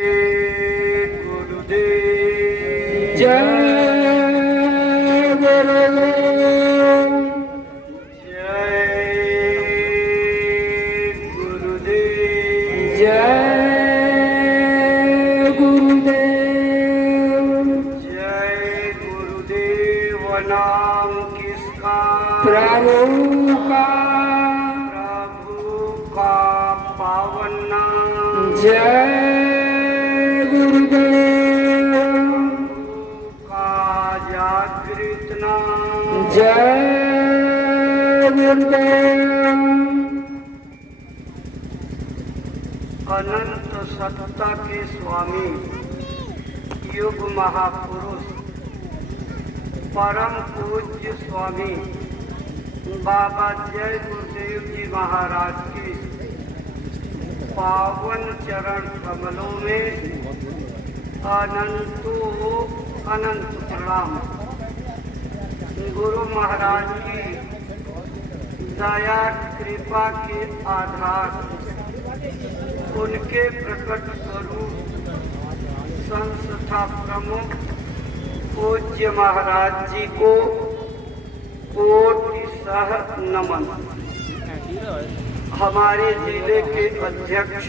गुरुदेव जय गुरुदेव जय गुरुदेव जय गुरुदेव जय गुरुदेव। नाम किसका? प्रभु का प्रभु का पावन नाम। जय गुरुदेव का जागृत नाम। जय गुरुदेव अनंत सत्ता के स्वामी युग महापुरुष परम पूज्य स्वामी बाबा जय गुरुदेव जी महाराज के पावन चरण कमलों में अनंत प्रणाम। गुरु महाराज की दया कृपा के आधार उनके प्रकट स्वरूप संस्था प्रमुख पूज्य महाराज जी को कोटि सह नमन। हमारे जिले के अध्यक्ष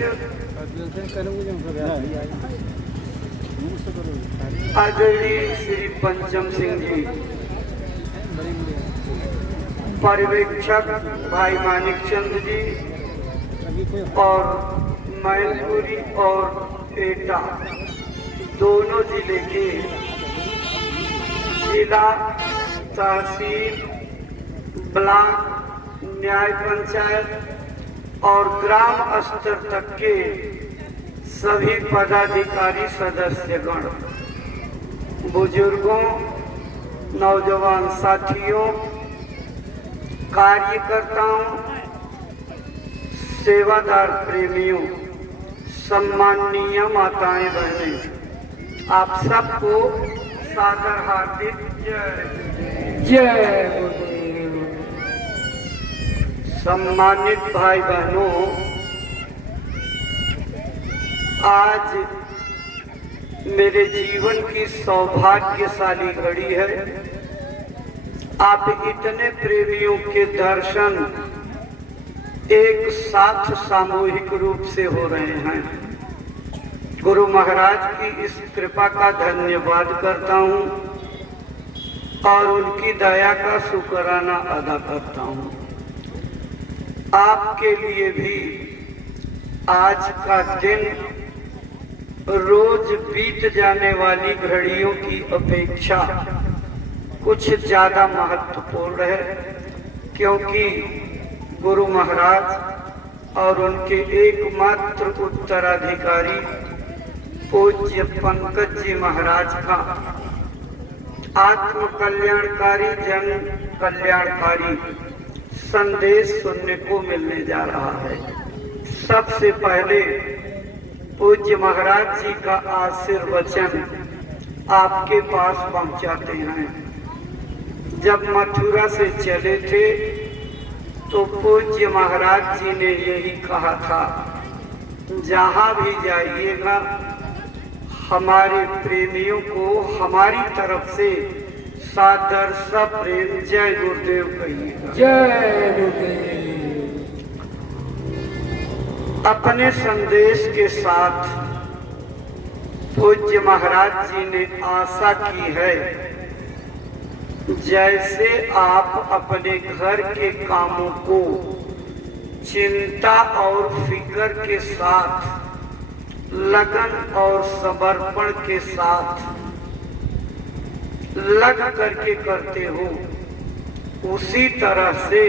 आदरणीय श्री पंचम सिंह जी, पर्यवेक्षक भाई मानिक चंद जी और मैनपुरी और एटा दोनों जिले के जिला तहसील ब्लॉक न्याय पंचायत और ग्राम स्तर तक के सभी पदाधिकारी सदस्यगण, बुजुर्गों, नौजवान साथियों, कार्यकर्ताओं, सेवादार प्रेमियों, सम्माननीय माताएं बहनें, आप सबको सादर हार्दिक जय जय सम्मानित भाई बहनों, आज मेरे जीवन की सौभाग्यशाली घड़ी है। आप इतने प्रेमियों के दर्शन एक साथ सामूहिक रूप से हो रहे हैं। गुरु महाराज की इस कृपा का धन्यवाद करता हूँ और उनकी दया का शुक्राना अदा करता हूँ। आपके लिए भी आज का दिन रोज बीत जाने वाली घड़ियों की अपेक्षा कुछ ज्यादा महत्वपूर्ण है, क्योंकि गुरु महाराज और उनके एकमात्र उत्तराधिकारी पूज्य पंकज जी महाराज का आत्म कल्याणकारी जन कल्याणकारी संदेश सुनने को मिलने जा रहा है। सबसे पहले पूज्य महाराज जी का आशीर्वचन आपके पास पहुंचाते हैं। जब मथुरा से चले थे तो पूज्य महाराज जी ने यही कहा था, जहां भी जाइएगा हमारे प्रेमियों को हमारी तरफ से सादर सप्रेम जय गुरुदेव कहिएगा। जय गुरुदेव। अपने संदेश के साथ पूज्य महाराज जी ने आशा की है, जैसे आप अपने घर के कामों को चिंता और फिक्र के साथ, लगन और समर्पण के साथ लग करके करते हो, उसी तरह से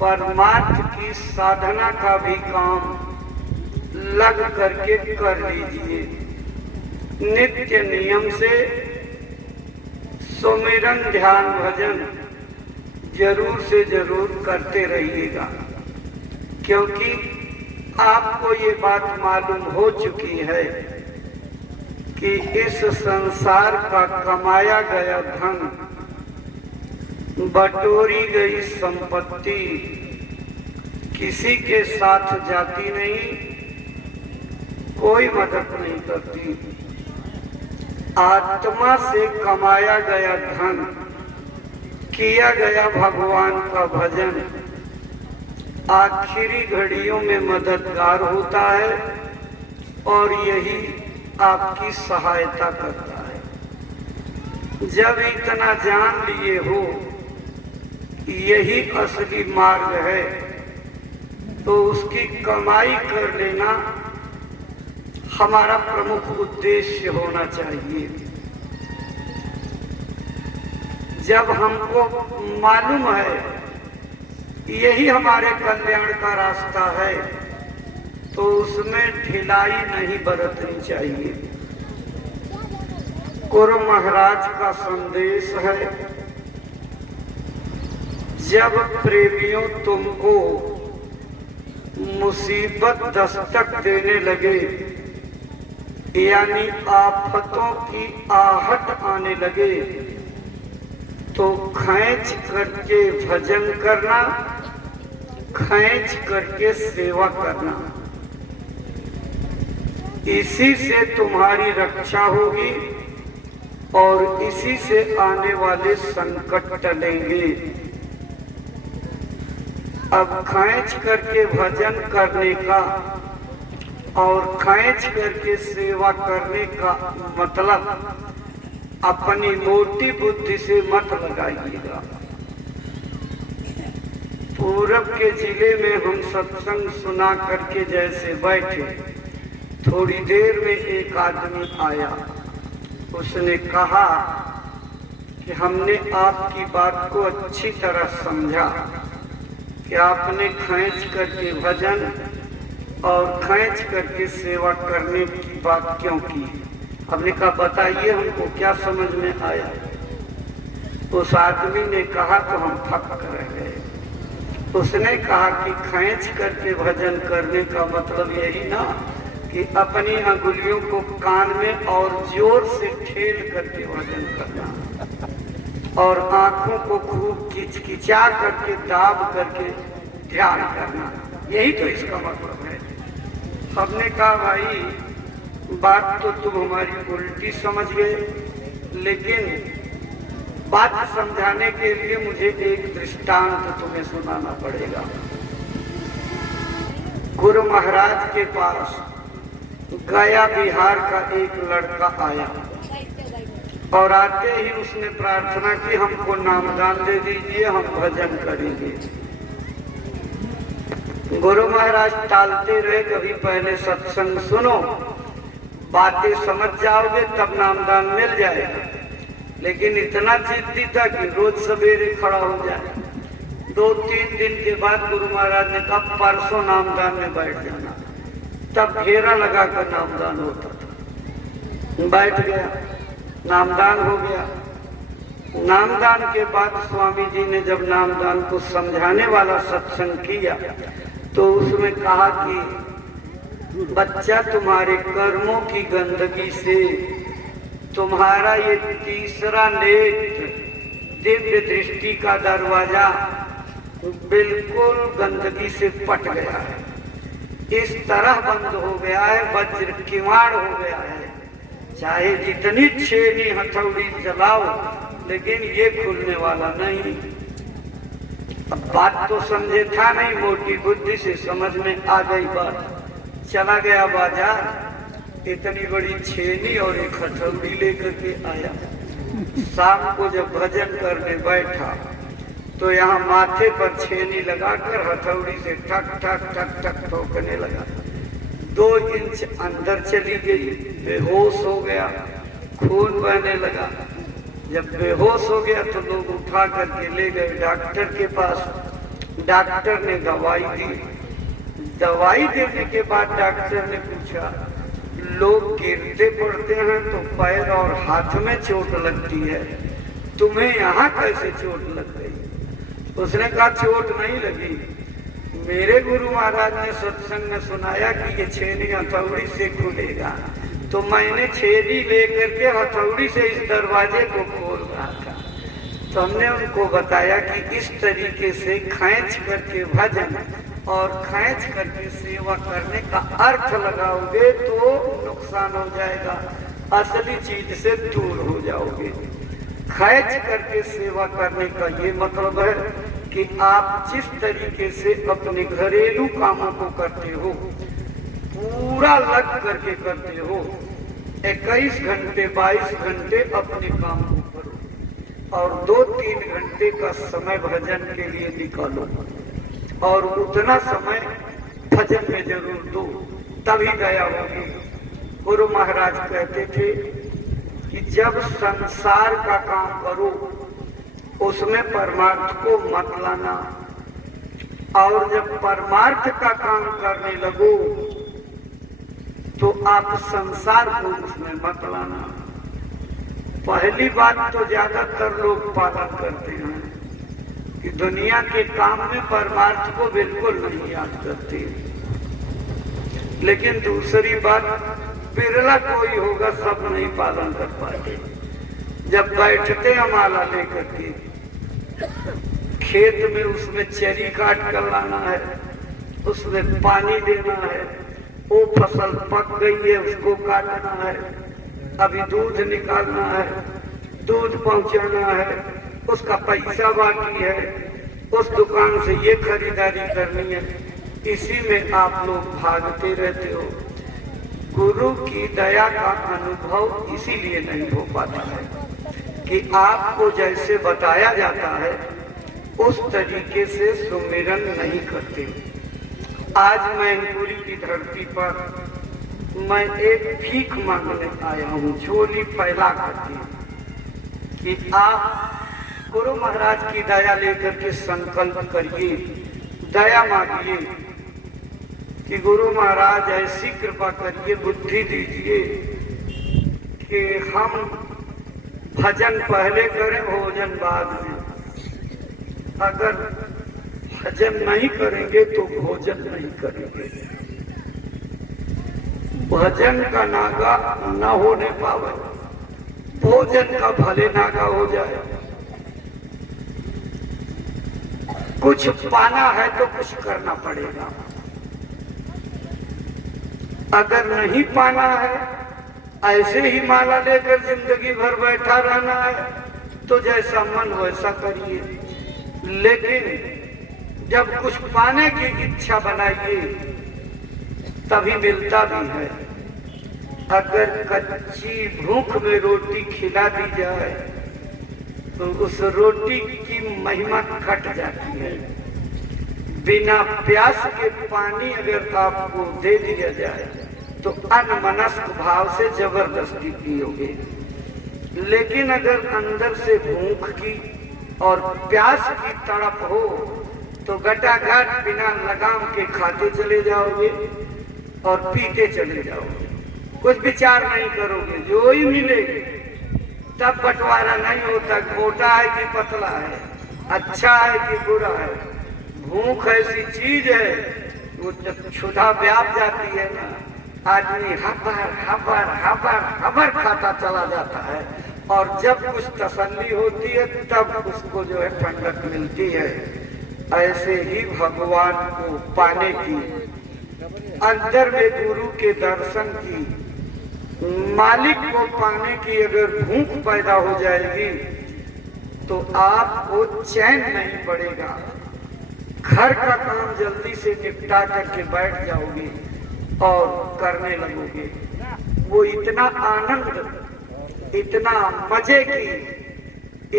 परमार्थ की साधना का भी काम लग करके कर लीजिए। नित्य नियम से सुमिरन ध्यान भजन जरूर से जरूर करते रहिएगा, क्योंकि आपको ये बात मालूम हो चुकी है कि इस संसार का कमाया गया धन, बटोरी गई संपत्ति किसी के साथ जाती नहीं, कोई मदद नहीं करती। आत्मा से कमाया गया धन, किया गया भगवान का भजन आखिरी घड़ियों में मददगार होता है और यही आपकी सहायता करता है। जब इतना जान लिए हो यही असली मार्ग है तो उसकी कमाई कर लेना हमारा प्रमुख उद्देश्य होना चाहिए। जब हमको मालूम है यही हमारे कल्याण का रास्ता है तो उसमें ढिलाई नहीं बरतनी चाहिए। गुरु महाराज का संदेश है, जब प्रेमियों तुमको मुसीबत दस्तक देने लगे यानी आफतों की आहट आने लगे तो खींच करके भजन करना, खींच करके सेवा करना, इसी से तुम्हारी रक्षा होगी और इसी से आने वाले संकट टलेंगे। अब खींच करके भजन करने का और खींच करके सेवा करने का मतलब अपनी मोटी बुद्धि से मत लगाइएगा। पूरब के जिले में हम सत्संग सुना करके जैसे बैठे, थोड़ी देर में एक आदमी आया। उसने कहा कि हमने आपकी बात को अच्छी तरह समझा कि आपने खींच करके भजन और खींच करके सेवा करने की बात क्यों की। हमने कहा बताइए हमको क्या समझ में आया। उस आदमी ने कहा तो हम फक रह गए। उसने कहा कि खींच करके भजन करने का मतलब यही ना कि अपनी अंगुलियों को कान में और जोर से ठेल करके भजन करना और आंखों को खूब किचकिचा करके दाब करके ध्यान करना, यही तो इसका मतलब है। हमने कहा भाई बात तो तुम हमारी उल्टी समझ गए, लेकिन बात समझाने के लिए मुझे एक दृष्टांत तुम्हें सुनाना पड़ेगा। गुरु महाराज के पास गया बिहार का एक लड़का आया और आते ही उसने प्रार्थना की हमको नामदान दे दीजिए, हम भजन करेंगे। गुरु महाराज टालते रहे, कभी पहले सत्संग सुनो, बातें समझ जाओगे तब नामदान मिल जाएगा। लेकिन इतना जिद्दी था कि रोज सवेरे खड़ा हो जाए। 2-3 दिन के बाद गुरु महाराज ने कहा परसों नामदान में बैठ जाना। तब घेरा लगा कर नामदान होता था। बैठ गया, नामदान हो गया। नामदान के बाद स्वामी जी ने जब नामदान को समझाने वाला सत्संग किया तो उसमें कहा कि बच्चा तुम्हारे कर्मों की गंदगी से तुम्हारा ये तीसरा नेत्र दिव्य दृष्टि का दरवाजा बिल्कुल गंदगी से पट गया है, इस तरह बंद हो गया है, वज्र किवाड़ हो गया है। चाहे जितनी छेनी हथौड़ी चलाओ लेकिन ये खुलने वाला नहीं। अब बात तो समझे था नहीं, मोटी बुद्धि से समझ में आ गई बात। चला गया बाजार, इतनी बड़ी छेनी और एक हथौड़ी लेकर के आया। शाम को जब भजन करने बैठा तो यहाँ माथे पर छेनी लगाकर हथौड़ी से ठक ठक ठक ठक ठोकने लगा। 2 इंच अंदर चली गई, बेहोश हो गया, खून बहने लगा। जब बेहोश हो गया तो लोग उठा करके ले गए डॉक्टर के पास। डॉक्टर ने दवाई दी। दवाई देने के बाद डॉक्टर ने पूछा लोग गिरते पड़ते हैं तो पैर और हाथ में चोट लगती है, तुम्हें यहाँ कैसे चोट लग गई? उसने कहा चोट नहीं लगी, मेरे गुरु महाराज ने सत्संग में सुनाया कि ये छेनी हथौड़ी से खुलेगा, तो मैंने छेनी लेकर के हथौड़ी से इस दरवाजे को खोल रहा था। तो हमने उनको बताया कि इस तरीके से खींच करके भजन और खींच करके सेवा करने का अर्थ लगाओगे तो नुकसान हो जाएगा, असली चीज से दूर हो जाओगे। खींच करके सेवा करने का ये मतलब है कि आप जिस तरीके से अपने घरेलू कामों को करते हो, पूरा लग करके करते हो, 21 घंटे 22 घंटे अपने काम को करो और 2-3 घंटे का समय भजन के लिए निकालो और उतना समय भजन में जरूर दो, तभी दया होगी। गुरु महाराज कहते थे कि जब संसार का काम करो उसमें परमार्थ को मत लाना, और जब परमार्थ का काम करने लगो तो आप संसार को उसमें मत लाना। पहली बात तो ज्यादातर लोग पालन करते हैं कि दुनिया के काम में परमार्थ को बिल्कुल नहीं याद करते, लेकिन दूसरी बात बिरला कोई होगा, सब नहीं पालन कर पाते। जब बैठते हैं माला लेकर के खेत में, उसमें चरी काट कर लाना है, उसमें पानी देना है, वो फसल पक गई है उसको काटना है, अभी दूध निकालना है, दूध पहुंचाना है, उसका पैसा बाकी है, उस दुकान से ये खरीदारी करनी है, इसी में आप लोग भागते रहते हो। गुरु की दया का अनुभव इसीलिए नहीं हो पाता है कि आपको जैसे बताया जाता है उस तरीके से सुमिरन नहीं करते। आज मैनपुरी की धरती पर मैं एक भीख मांगने आया हूँ, झोली फैला करके, कि आप गुरु महाराज की दया लेकर के संकल्प करिए, दया मांगिए कि गुरु महाराज ऐसी कृपा करिए, बुद्धि दीजिए कि हम भजन पहले करें, भोजन बाद में। अगर भजन नहीं करेंगे तो भोजन नहीं करेंगे। भजन का नागा न होने पावे, भोजन का भले नागा हो जाए। कुछ पाना है तो कुछ करना पड़ेगा, अगर नहीं पाना है, ऐसे ही माला लेकर जिंदगी भर बैठा रहना है तो जैसा मन वैसा करिए, लेकिन जब कुछ पाने की इच्छा बनाइए तभी मिलता भी है। अगर कच्ची भूख में रोटी खिला दी जाए तो उस रोटी की महिमा घट जाती है। बिना प्यास के पानी अगर आपको दे दिया जाए तो अनमनस्क भाव से जबरदस्ती पियोगे, लेकिन अगर अंदर से भूख की और प्यास की तड़प हो तो गटागट बिना लगाम के खाते चले जाओगे और पीते चले जाओगे, कुछ विचार नहीं करोगे, जो ही मिले तब बंटवारा नहीं होता, मोटा है कि पतला है, अच्छा है कि बुरा है। भूख ऐसी चीज है, वो जब क्षुधा व्याप जाती है ना, आदमी हबर खाता चला जाता है, और जब कुछ तसल्ली होती है तब उसको जो है ठंडक मिलती है। ऐसे ही भगवान को पाने की, अंदर में गुरु के दर्शन की, मालिक को पाने की अगर भूख पैदा हो जाएगी तो आपको चैन नहीं पड़ेगा। घर का काम जल्दी से निपटा करके बैठ जाओगे और करने लगोगे। वो इतना आनंद, इतना मजे की,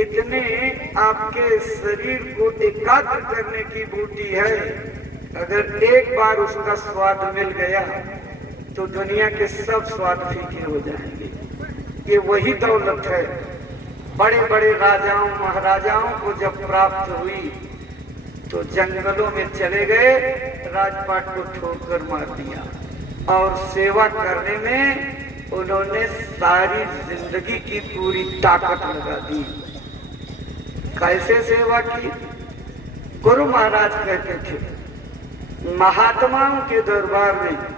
इतने आपके शरीर को एकाग्र करने की बूटी है, अगर एक बार उसका स्वाद मिल गया तो दुनिया के सब स्वाद फीके हो जाएंगे। ये वही दौलत है। बड़े बड़े राजाओं महाराजाओं को जब प्राप्त हुई तो जंगलों में चले गए, राजपाट को ठोकर मार दिया, और सेवा करने में उन्होंने सारी जिंदगी की पूरी ताकत लगा दी। कैसे सेवा की? गुरु महाराज कहते थे, महात्माओं के दरबार में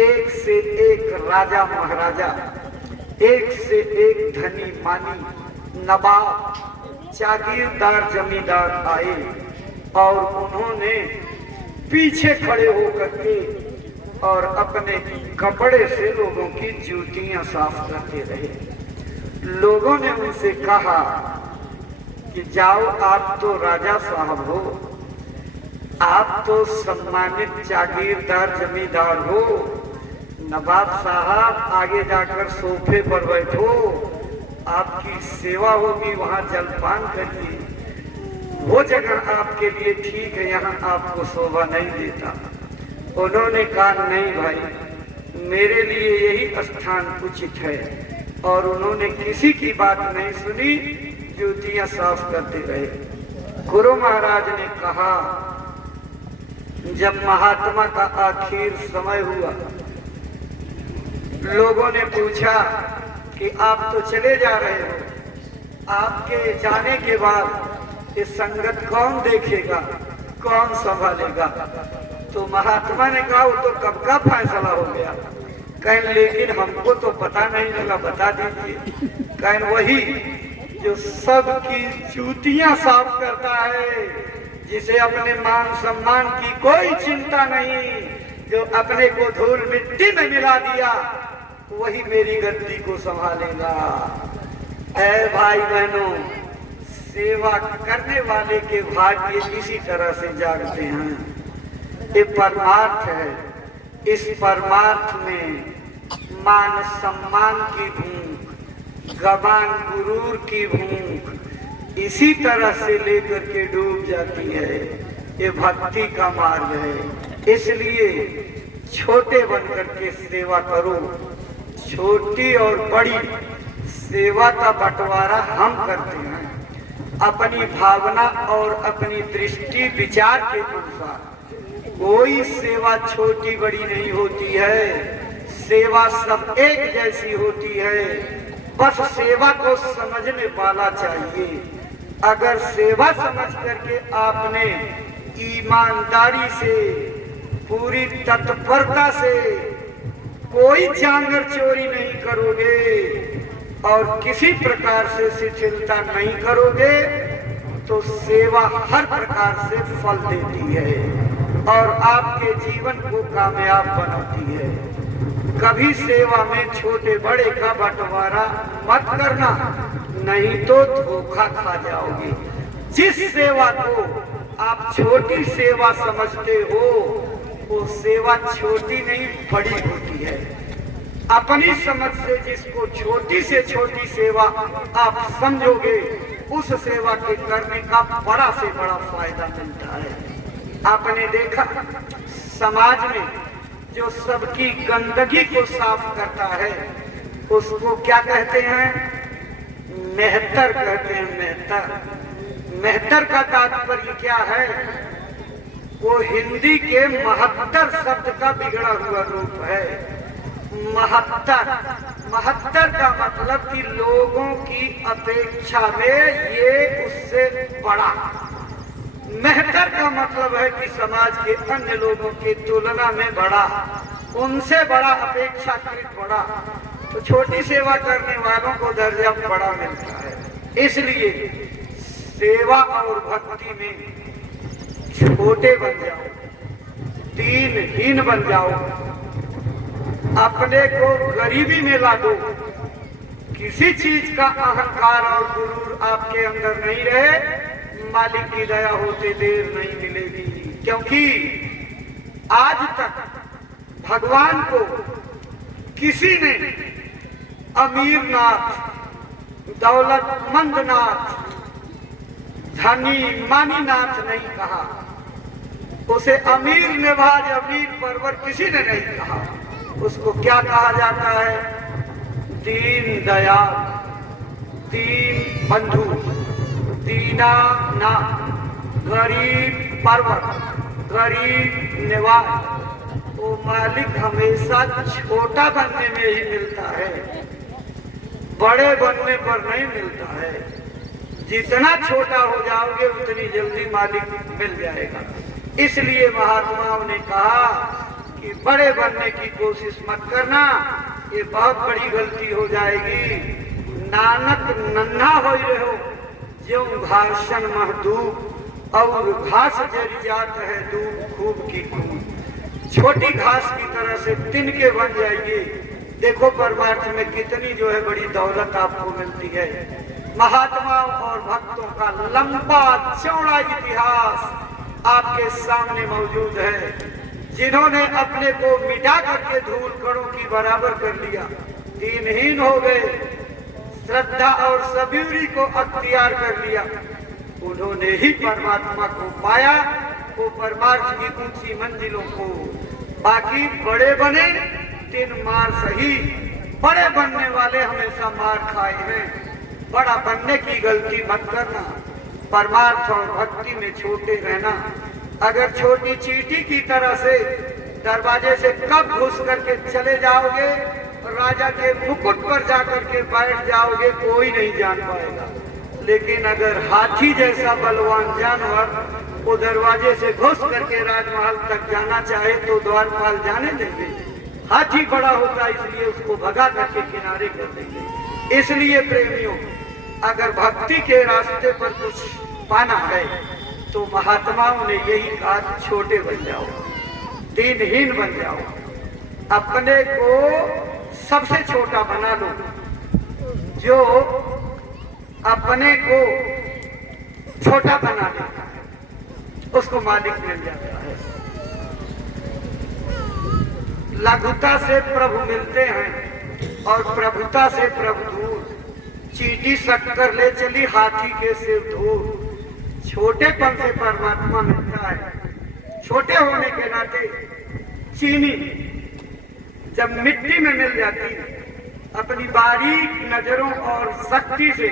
एक से एक राजा महाराजा, एक से एक धनी मानी, नवाब, जागीरदार, जमींदार आए और उन्होंने पीछे खड़े होकर के और अपने कपड़े से लोगों की जूतियां साफ करते रहे। लोगों ने उनसे कहा कि जाओ, आप तो राजा साहब हो, आप तो सम्मानित जागीरदार जमींदार हो, नवाब साहब आगे जाकर सोफे पर बैठो, आपकी सेवा होगी, वहां जलपान करिए, वो जगह आपके लिए ठीक है, यहाँ आपको शोभा नहीं देता। उन्होंने कहा नहीं भाई, मेरे लिए यही स्थान उचित है, और उन्होंने किसी की बात नहीं सुनी, जूतियां साफ करते रहे। गुरु महाराज ने कहा, जब महात्मा का आखिर समय हुआ, लोगों ने पूछा कि आप तो चले जा रहे हो, आपके जाने के बाद ये संगत कौन देखेगा, कौन संभालेगा? तो महात्मा ने कहा, वो तो कब का फैसला हो गया। कहें लेकिन हमको तो पता नहीं लगा, बता दीजिए। कहें वही जो सबकी जूतियां साफ करता है, जिसे अपने मान सम्मान की कोई चिंता नहीं, जो अपने को धूल मिट्टी में मिला दिया, वही मेरी गद्दी को संभालेगा। ऐ भाई बहनों, सेवा करने वाले के भाग्य इसी तरह से जागते हैं। ये परमार्थ है। इस परमार्थ में मान सम्मान की भूख, गमान गुरूर की भूख इसी तरह से लेकर के डूब जाती है। ये भक्ति का मार्ग है। इसलिए छोटे बनकर के सेवा करो। छोटी और बड़ी सेवा का बंटवारा हम करते हैं अपनी भावना और अपनी दृष्टि विचार के अनुसार। कोई सेवा छोटी बड़ी नहीं होती है, सेवा सब एक जैसी होती है। बस सेवा को समझने वाला चाहिए। अगर सेवा समझ करके आपने ईमानदारी से, पूरी तत्परता से कोई जांगर चोरी नहीं करोगे और किसी प्रकार से शिथिलता नहीं करोगे, तो सेवा हर प्रकार से फल देती है और आपके जीवन को कामयाब बनाती है। कभी सेवा में छोटे बड़े का बंटवारा मत करना, नहीं तो धोखा खा जाओगे। जिस सेवा को आप छोटी सेवा समझते हो, वो सेवा छोटी नहीं बड़ी होती है। अपनी समझ से जिसको छोटी से छोटी सेवा आप समझोगे, उस सेवा के करने का बड़ा से बड़ा फायदा मिलता है। आपने देखा समाज में जो सबकी गंदगी को साफ करता है, उसको क्या कहते हैं? मेहतर कहते हैं। मेहतर। मेहतर का तात्पर्य क्या है? वो हिंदी के महत्तर शब्द का बिगड़ा हुआ रूप है। महत्तर। महत्तर का मतलब कि लोगों की अपेक्षा में ये उससे बड़ा। मेहतर का मतलब है कि समाज के अन्य लोगों की तुलना में बड़ा, उनसे बड़ा, अपेक्षाकृत बड़ा। तो छोटी सेवा करने वालों को दर्जा बड़ा मिलता है। इसलिए सेवा और भक्ति में छोटे बन जाओ, दीनहीन बन जाओ, अपने को गरीबी में ला दो। किसी चीज का अहंकार और गुरूर आपके अंदर नहीं रहे, मालिक की दया होते देर नहीं मिलेगी। क्योंकि आज तक भगवान को किसी ने अमीर नाथ, दौलतमंद नाथ, धनी मानी नाथ नहीं कहा। उसे अमीर निवाज, अमीर परवर किसी ने नहीं कहा। उसको क्या कहा जाता है? दीन दयाल, दीन बंधु, दीना ना, गरीब परवर, गरीब निवाज। वो मालिक हमेशा छोटा बनने में ही मिलता है, बड़े बनने पर नहीं मिलता है। जितना छोटा हो जाओगे उतनी जल्दी मालिक मिल जाएगा। इसलिए महात्माओं ने कहा कि बड़े बनने की कोशिश मत करना, ये बहुत बड़ी गलती हो जाएगी। नानक नन्हा हो रहे हो, ज्यों भाषण महदूब, और घास जरी जात है दूब खूब की खूब। छोटी घास की तरह से तिनके बन जाइए। देखो परमार्थ में कितनी जो है बड़ी दौलत आपको मिलती है। महात्माओं और भक्तों का लंबा चौड़ा इतिहास आपके सामने मौजूद है, जिन्होंने अपने को मिटा करके धूल कणों की बराबर कर लिया, दीनहीन हो गए, श्रद्धा और सबूरी को अख्तियार कर लिया। उन्होंने ही परमात्मा को पाया, वो परमार्थ की ऊंची मंजिलों को। बाकी बड़े बने तीन मार सही, बड़े बनने वाले हमेशा मार खाए हैं। बड़ा बनने की गलती मत करना, परमार्थ और भक्ति में छोटे रहना। अगर छोटी चींटी की तरह से दरवाजे से कब घुस करके चले जाओगे, राजा के मुकुट पर जाकर के बैठ जाओगे, कोई नहीं जान पाएगा। लेकिन अगर हाथी जैसा बलवान जानवर वो दरवाजे से घुस करके राजमहल तक जाना चाहे तो द्वारपाल जाने देंगे। हाथी बड़ा होता है इसलिए उसको भगा करके किनारे कर देंगे। इसलिए प्रेमियों, अगर भक्ति के रास्ते पर कुछ पाना है तो महात्माओं ने यही कहा, छोटे बन जाओ, दीनहीन बन जाओ, अपने को सबसे छोटा बना लो। जो अपने को छोटा बना लेता है उसको मालिक मिल जाता है। लघुता से प्रभु मिलते हैं और प्रभुता से प्रभु दूर। चींटी शक्कर ले चली हाथी के सिर धूल। छोटेपन से परमात्मा मिलता है। छोटे होने के नाते चीनी जब मिट्टी में मिल जाती है, अपनी बारीक नजरों और शक्ति से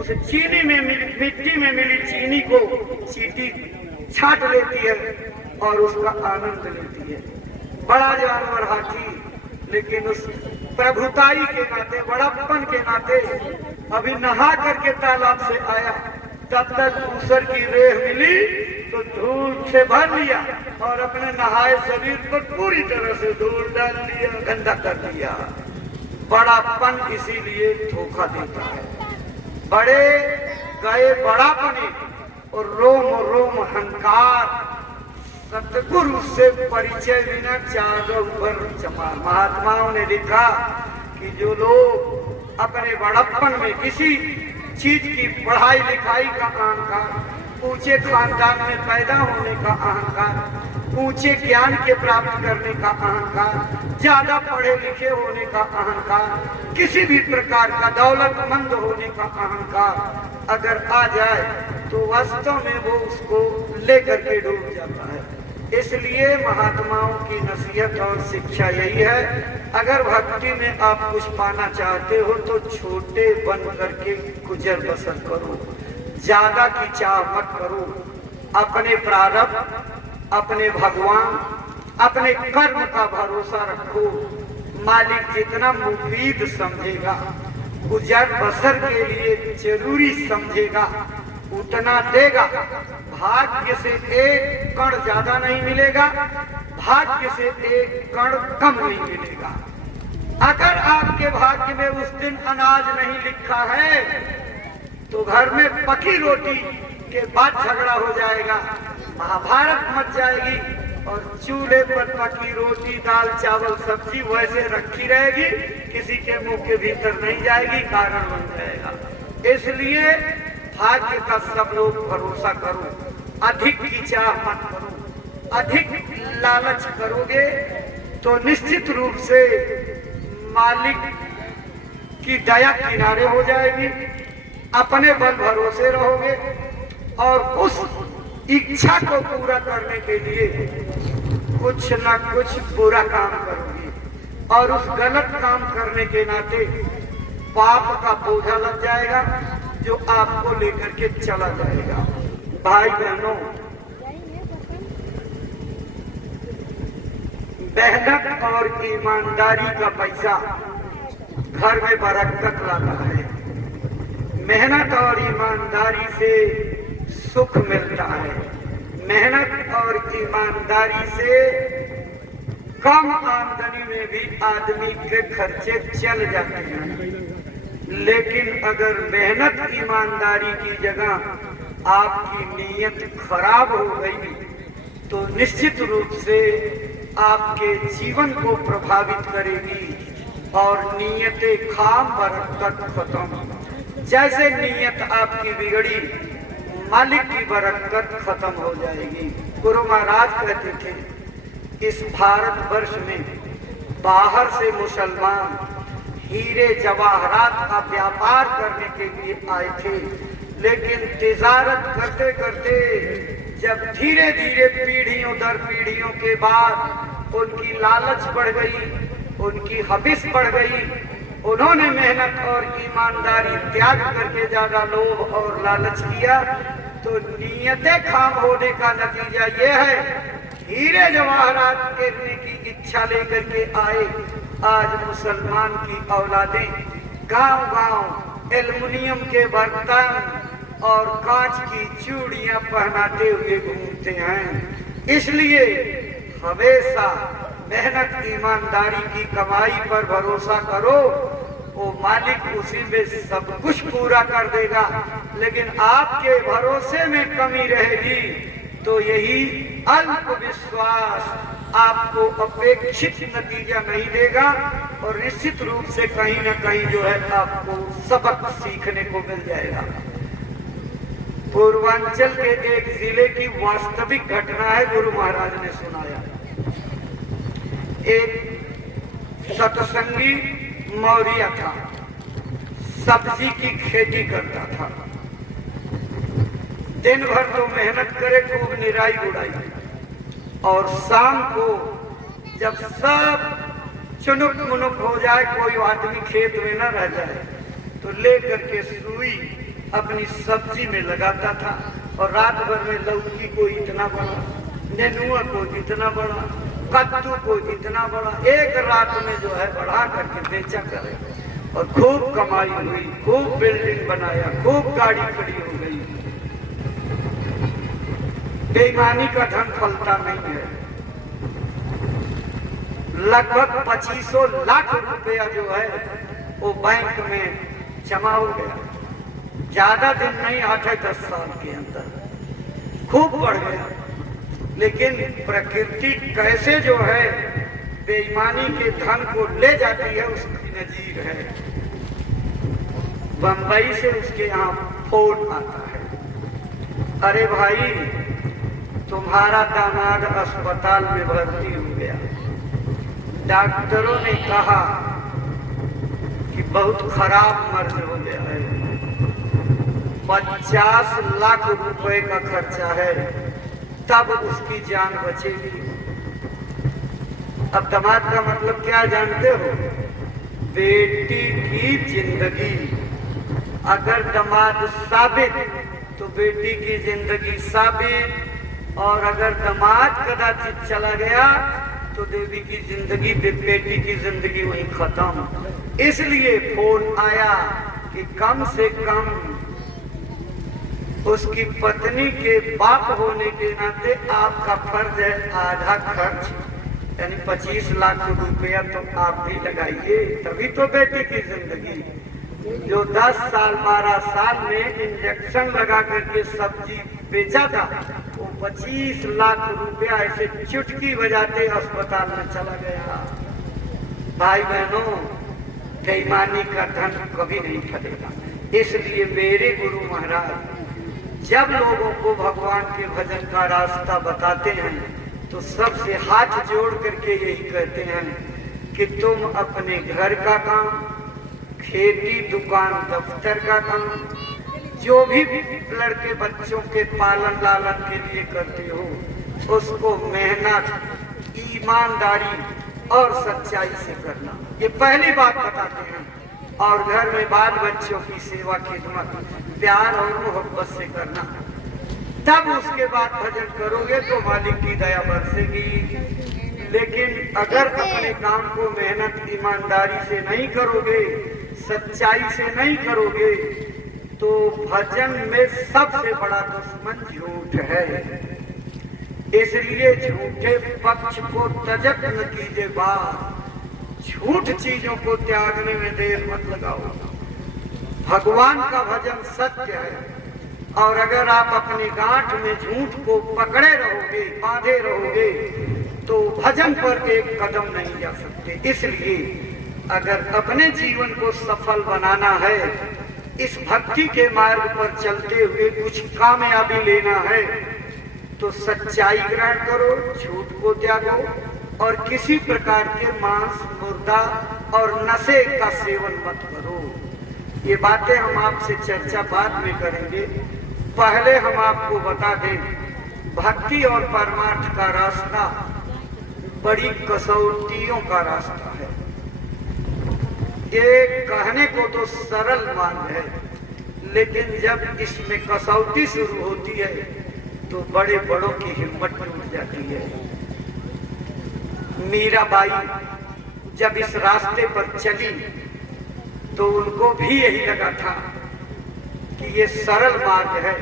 उस चीनी में मिट्टी में मिली चीनी को चींटी छाट लेती है और उसका आनंद लेती है। बड़ा जानवर हाथी, लेकिन उस प्रभुताई के नाते, बड़प्पन के नाते अभी नहा करके तालाब से आया, तब तक ऊसर की रेह मिली तो धूल से भर लिया और अपने नहाए शरीर पर पूरी तरह से धूल डाल लिया, गंदा कर दिया। बड़ापन इसीलिए धोखा देता है। बड़े गए बड़ापने और रोम रोम अहंकार। सतगुरु से परिचय बिना चारों पर चमार। महात्माओं ने लिखा कि जो लोग अपने बड़प्पन में किसी चीज की पढ़ाई लिखाई का अहंकार, ऊंचे खानदान में पैदा होने का अहंकार, ऊंचे ज्ञान के प्राप्त करने का अहंकार, ज्यादा पढ़े लिखे होने का अहंकार, किसी भी प्रकार का दौलतमंद होने का अहंकार अगर आ जाए तो वास्तव में वो उसको लेकर के डूब जाता है। इसलिए महात्माओं की नसीहत और शिक्षा यही है, अगर भक्ति में आप कुछ पाना चाहते हो तो छोटे बन करके गुजर बसर करो, ज्यादा की चाह मत करो। अपने प्रारब्ध, अपने भगवान, अपने कर्म का भरोसा रखो। मालिक जितना मुफीद समझेगा, गुजर बसर के लिए जरूरी समझेगा, उतना देगा। भाग्य से एक कण ज्यादा नहीं मिलेगा, भाग्य से एक कण कम नहीं मिलेगा। अगर आपके भाग्य में उस दिन अनाज नहीं लिखा है तो घर में पकी रोटी के बाद झगड़ा हो जाएगा, महाभारत मच जाएगी और चूल्हे पर पकी रोटी, दाल, चावल, सब्जी वैसे रखी रहेगी, किसी के मुंह के भीतर नहीं जाएगी, कारण बन जाएगा। इसलिए भाग्य का सब लोग भरोसा करो, अधिक की चाह मत करो। अधिक लालच करोगे तो निश्चित रूप से मालिक की दया किनारे हो जाएगी, अपने बल भरोसे रहोगे और उस इच्छा को पूरा करने के लिए कुछ ना कुछ बुरा काम करोगे और उस गलत काम करने के नाते पाप का बोझा लग जाएगा जो आपको लेकर के चला जाएगा। भाई बहनों, मेहनत और ईमानदारी का पैसा घर में बरकत लाता है। मेहनत और ईमानदारी से सुख मिलता है। मेहनत और ईमानदारी से कम आमदनी में भी आदमी के खर्चे चल जाते हैं। लेकिन अगर मेहनत ईमानदारी की जगह आपकी नीयत खराब हो गई तो निश्चित रूप से आपके जीवन को प्रभावित करेगी और नीयत खाम बरकत खत्म। जैसे नीयत आपकी बिगड़ी, मालिक की बरकत खत्म हो जाएगी। गुरु महाराज कहते थे, इस भारतवर्ष में बाहर से मुसलमान हीरे जवाहरात का व्यापार करने के लिए आए थे, लेकिन तिजारत करते करते जब धीरे धीरे पीढ़ियों दर पीढ़ियों के बाद उनकी लालच बढ़ गई, उनकी हबिस बढ़ गई, उन्होंने मेहनत और ईमानदारी त्याग करके ज्यादा लोभ और लालच किया, तो नीयतें खाम होने का नतीजा ये है, हीरे जवाहरात करने की इच्छा लेकर के आए। आज मुसलमान की औलादें गांव गांव एल्युमिनियम के बर्तन और कांच की चूड़ियां पहनाते हुए घूमते हैं। इसलिए हमेशा मेहनत ईमानदारी की कमाई पर भरोसा करो, वो मालिक उसी में सब कुछ पूरा कर देगा। लेकिन आपके भरोसे में कमी रहेगी तो यही अल्प विश्वास आपको अपेक्षित नतीजा नहीं देगा और निश्चित रूप से कहीं न कहीं जो है आपको सबक सीखने को मिल जाएगा। पूर्वांचल के एक जिले की वास्तविक घटना है, गुरु महाराज ने सुनाया। एक सत्संगी मौर्य था, सब्जी की खेती करता था। दिन भर तो मेहनत करे, खूब निराई गुड़ाई, और शाम को जब सब चुनुक मुनुक हो जाए, कोई आदमी खेत में न रह जाए, तो लेकर के सुई अपनी सब्जी में लगाता था। और रात भर में लौकी को इतना बड़ा, नेनुआ को इतना बड़ा, कद्दू को इतना बड़ा, एक रात में जो है बढ़ा करके बेचा करे और खूब कमाई हुई, खूब बिल्डिंग बनाया, खूब गाड़ी खड़ी हो गई। बेईमानी का धन फलता नहीं है। लगभग 2500 लाख रुपया जो है वो बैंक में जमा हो गया। ज्यादा दिन नहीं, 8-10 साल के अंदर खूब बढ़ गया। लेकिन प्रकृति कैसे जो है बेईमानी के धन को ले जाती है उसकी नजीर है। बंबई से उसके यहाँ फोन आता है, अरे भाई तुम्हारा दामाद अस्पताल में भर्ती हो गया, डॉक्टरों ने कहा कि बहुत खराब मर्ज हो गया है, 50 लाख रुपए का खर्चा है, तब उसकी जान बचेगी। अब दामाद का मतलब क्या जानते हो? बेटी की जिंदगी। अगर दामाद साबित तो बेटी की जिंदगी साबित, और अगर दामाद कदाचित चला गया तो देवी की जिंदगी, बेटी की जिंदगी वहीं खत्म। इसलिए फोन आया कि कम से कम उसकी पत्नी के बाप होने के नाते आपका फर्ज है आधा खर्च, यानी 25 लाख रुपया तो आप भी लगाइए, तभी तो बेटी की जिंदगी। जो 10 साल 12 साल में इंजेक्शन लगा करके सब्जी बेचा था, वो 25 लाख रुपया ऐसे चुटकी बजाते अस्पताल में चला गया। भाई बहनों, बेईमानी का धन कभी नहीं फलेगा। इसलिए मेरे गुरु महाराज जब लोगों को भगवान के भजन का रास्ता बताते हैं तो सबसे हाथ जोड़ करके यही कहते हैं कि तुम अपने घर का काम, खेती, दुकान, दफ्तर का काम, जो भी लड़के बच्चों के पालन लालन के लिए करते हो, उसको मेहनत, ईमानदारी और सच्चाई से करना। ये पहली बात बताते हैं। और घर में बाल बच्चों की सेवा, खिदमत, प्यार और मोहब्बत से करना। तब उसके बाद भजन करोगे तो मालिक की दया बरसेगी। लेकिन अगर अपने काम को मेहनत, ईमानदारी से नहीं करोगे, सच्चाई से नहीं करोगे, तो भजन में सबसे बड़ा दुश्मन झूठ है। इसलिए झूठे पक्ष को तजक न कीजिए बात, झूठ चीजों को त्यागने में देर मत लगाओ। भगवान का भजन सत्य है, और अगर आप अपने गांठ में झूठ को पकड़े रहोगे, बांधे रहोगे, तो भजन पर एक कदम नहीं जा सकते। इसलिए अगर अपने जीवन को सफल बनाना है, इस भक्ति के मार्ग पर चलते हुए कुछ कामयाबी लेना है, तो सच्चाई ग्रहण करो, झूठ को त्यागो और किसी प्रकार के मांस, मुर्दा और नशे का सेवन मत करो। ये बातें हम आपसे चर्चा बाद में करेंगे। पहले हम आपको बता दें, भक्ति और परमार्थ का रास्ता बड़ी कसौटियों का रास्ता है। ये कहने को तो सरल मार्ग है, लेकिन जब इसमें कसौटी शुरू होती है तो बड़े बड़ों की हिम्मत टूट जाती है। मीराबाई जब इस रास्ते पर चली तो उनको भी यही लगा था कि ये सरल मार्ग है।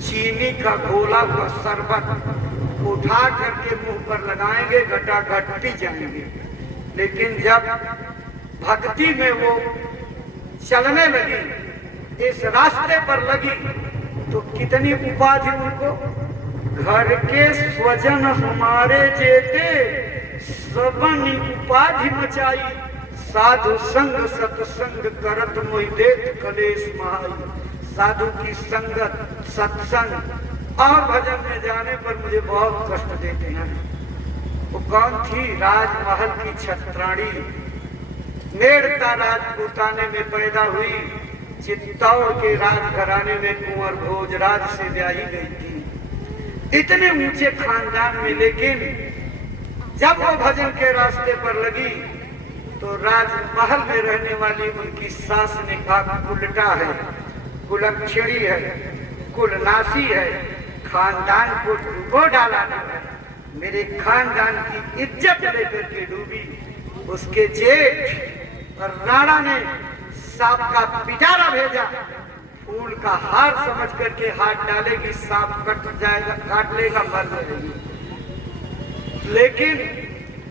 चीनी का घोला हुआ शरबत उठा करके मुंह पर लगाएंगे, घटाघट पी जाएंगे। लेकिन जब भक्ति में वो चलने लगी, इस रास्ते पर लगी, तो कितनी उपाधि उनको, घर के स्वजन हमारे जेते सबन उपाधि मचाई, साधु संग सत्संग करत मोहि देत कलेश महाई। साधु की संगत, सत्संग और भजन में जाने पर मुझे बहुत कष्ट देते हैं। वो कौन थी? राजमहल की छत्राणी, मेड़ता राजपूताने में पैदा हुई, चित्तौड़ के राजघराने में कुंवर भोजराज से ब्याही गई थी, इतने ऊंचे खानदान में। लेकिन जब वो भजन के रास्ते पर लगी तो राजमहल में रहने वाली उनकी सास ने कहा, उल्टा है, कुलक्षणी है, कुलनाशी है, खानदान को डूबो डाला है। मेरे खानदान की इज्जत लेकर के डूबी। उसके जेठ और राणा ने सांप का पिटारा भेजा, फूल का हार समझ करके हाथ डालेगी, सांप कट जाएगा, काट लेगा, मर जाएगी। लेकिन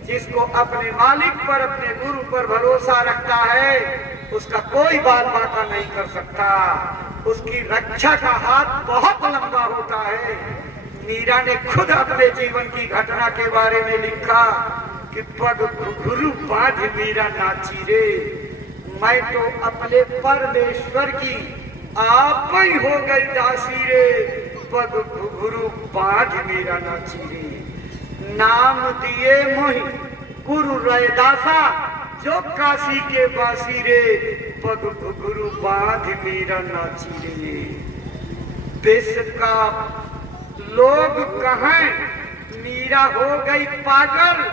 जिसको अपने मालिक पर, अपने गुरु पर भरोसा रखता है, उसका कोई बाल बाका नहीं कर सकता। उसकी रक्षा का हाथ बहुत लंबा होता है। मीरा ने खुद अपने जीवन की घटना के बारे में लिखा कि पग घुघरू बांध मीरा नाची रे, मैं तो अपने परमेश्वर की आप ही हो गई दासी रे, पग घुघरू बांध मीरा नाची रे। नाम दिए मोहि गुरु रैदासा, जो काशी के बासी रे, पग घुघरू बांध मीरा नाची रे। विष का लोग कहें मीरा हो गई पागल,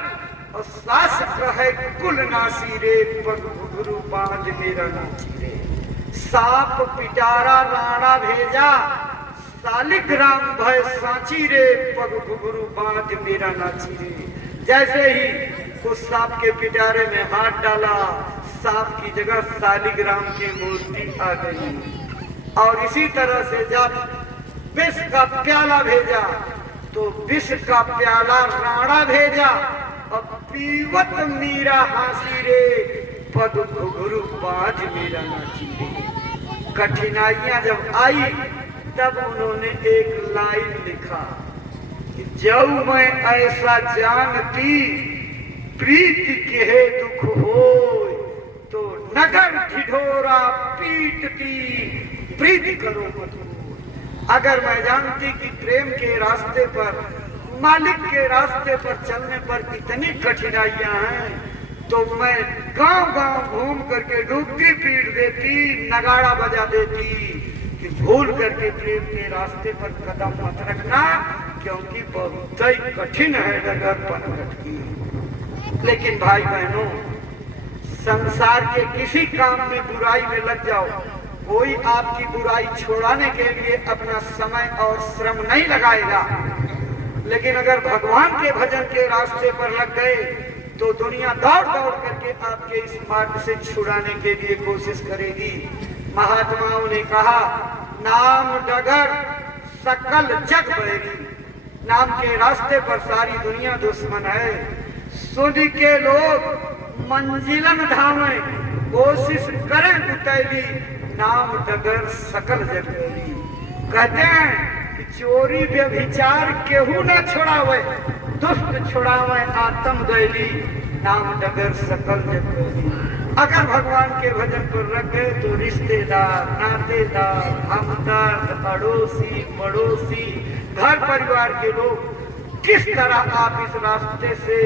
और सास कहे कुलनाशी रे, पग घुघरू बांध मीरा नाची रे। सांप पिटारा राणा भेजा, शालिग्राम भय सांची रे, पग घुघरू बांध मीरा नाची रे। जैसे ही उस सांप के पिटारे में हाथ डाला, सांप की जगह शालिग्राम की मूर्ति आ गई। और इसी तरह से जब विष का प्याला भेजा तो विष का प्याला राणा भेजा, और पीवत मीरा हासी रे, पग घुघरू बांध मीरा नाची रे। कठिनाइयां जब आई तब उन्होंने एक लाइन लिखा कि जब मैं ऐसा जानती प्रीति के दुख होय, तो नगर ढिढोरा पीटती प्रीति करो मत होय। अगर मैं जानती कि प्रेम के रास्ते पर, मालिक के रास्ते पर चलने पर इतनी कठिनाइयां हैं, तो मैं गांव गांव घूम करके डुबकी पीट देती, नगाड़ा बजा देती कि भूल करके प्रेम के रास्ते पर कदम मत रखना, क्योंकि बहुत ही कठिन है डगर पनघट की। लेकिन भाई बहनों, संसार के किसी काम में बुराई में लग जाओ, कोई आपकी बुराई छुड़ाने के लिए अपना समय और श्रम नहीं लगाएगा। लेकिन अगर भगवान के भजन के रास्ते पर लग गए तो दुनिया दौड़ दौड़ करके आपके इस मार्ग से छुड़ाने के लिए कोशिश करेगी। महात्माओं ने कहा, नाम डगर सकल जग बैरी। नाम के रास्ते पर सारी दुनिया दुश्मन है। सुन के लोग मंजिलन धामे, कोशिश करें उतैली, नाम डगर सकल जग गई। कहते हैं कि चोरी व्यभिचार केहू न छोड़ावे, दुष्ट छोड़ावे आत्म दैली, नाम डगर सकल जग गई। अगर भगवान के भजन को रख गए तो रिश्तेदार, नातेदार, हमदर्द, अड़ोसी पड़ोसी, घर परिवार के लोग किस तरह आप इस रास्ते से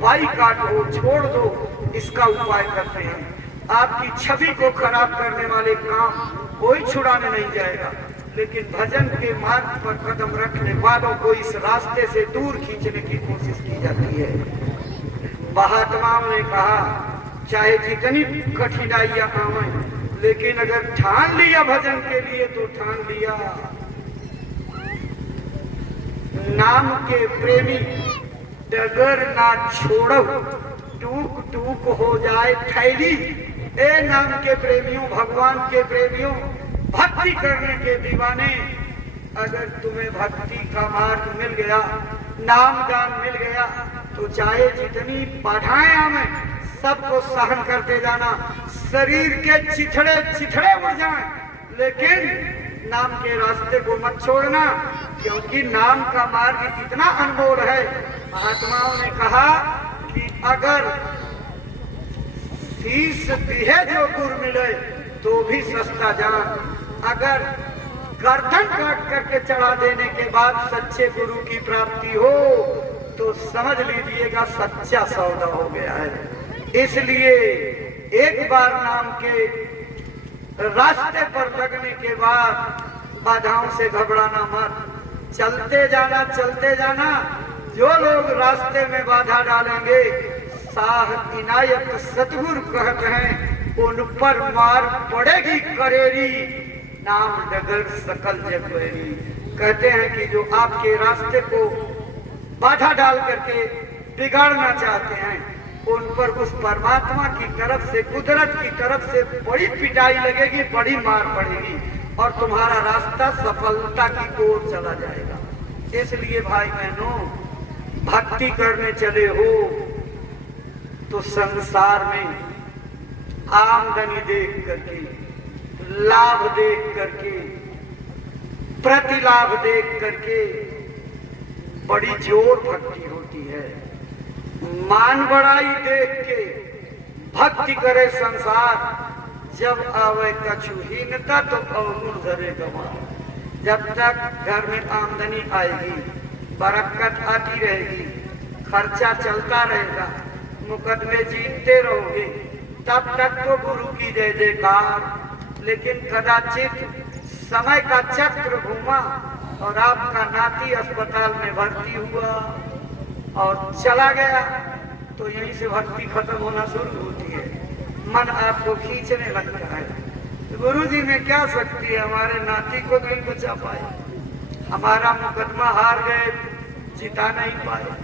बाइकाट हो, छोड़ दो, इसका उपाय करते हैं। आपकी छवि को खराब करने वाले काम कोई छुड़ाने नहीं जाएगा, लेकिन भजन के मार्ग पर कदम रखने वालों को इस रास्ते से दूर खींचने की कोशिश की जाती है। महात्माओं ने कहा चाहे जितनी कठिनाइयां आवे, लेकिन अगर ठान लिया भजन के लिए तो ठान लिया। नाम के प्रेमी डगर ना छोड़ो, टूक टूक हो जाए थैली। ए नाम के प्रेमियों, भगवान के प्रेमियों, भक्ति करने के दीवाने, अगर तुम्हें भक्ति का मार्ग मिल गया, नाम दान मिल गया, तो चाहे जितनी बाधाएं आवे सबको सहन करते जाना। शरीर के चिथड़े चिथड़े उड़ जाएं, लेकिन नाम के रास्ते को मत छोड़ना, क्योंकि नाम का मार्ग इतना अनमोल है। महात्माओं ने कहा कि अगर शीश दिहे जो गुर मिले तो भी सस्ता जान, अगर गर्दन काट करके चढ़ा देने के बाद सच्चे गुरु की प्राप्ति हो तो समझ लीजिएगा सच्चा सौदा हो गया है। इसलिए एक बार नाम के रास्ते पर लगने के बाद बाधाओं से घबराना मत, चलते जाना। जो लोग रास्ते में बाधा डालेंगे, साह इनायत सतगुरु कहते हैं, उन पर मार पड़ेगी करेरी, नाम डगर सकल जग गई। कहते हैं कि जो आपके रास्ते को बाधा डाल करके बिगाड़ना चाहते हैं, उन पर उस परमात्मा की तरफ से, कुदरत की तरफ से बड़ी पिटाई लगेगी, बड़ी मार पड़ेगी और तुम्हारा रास्ता सफलता की ओर चला जाएगा। इसलिए भाई बहनों, भक्ति करने चले हो तो संसार में आमदनी देख करके, लाभ देख करके, प्रतिलाभ देख करके बड़ी जोर भक्ति होती है। मान बड़ाई देख के भक्ति करे संसार, जब आवे कछुहीनता तो अवगुण धरे गवार। जब तक घर में आमदनी आएगी, बरकत आती रहेगी, खर्चा चलता रहेगा, मुकदमे जीतते रहोगे, तब तक तो गुरु की जय जयकार। लेकिन कदाचित समय का चक्र घूमा और आपका नाती अस्पताल में भर्ती हुआ और चला गया, तो यहीं से भक्ति खत्म होना शुरू होती है। मन आपको खींचने लगता है। तो गुरु जी में क्या शक्ति है, हमारे नाती को नहीं बचा पाए, हमारा मुकदमा हार गए, जिता नहीं पाए,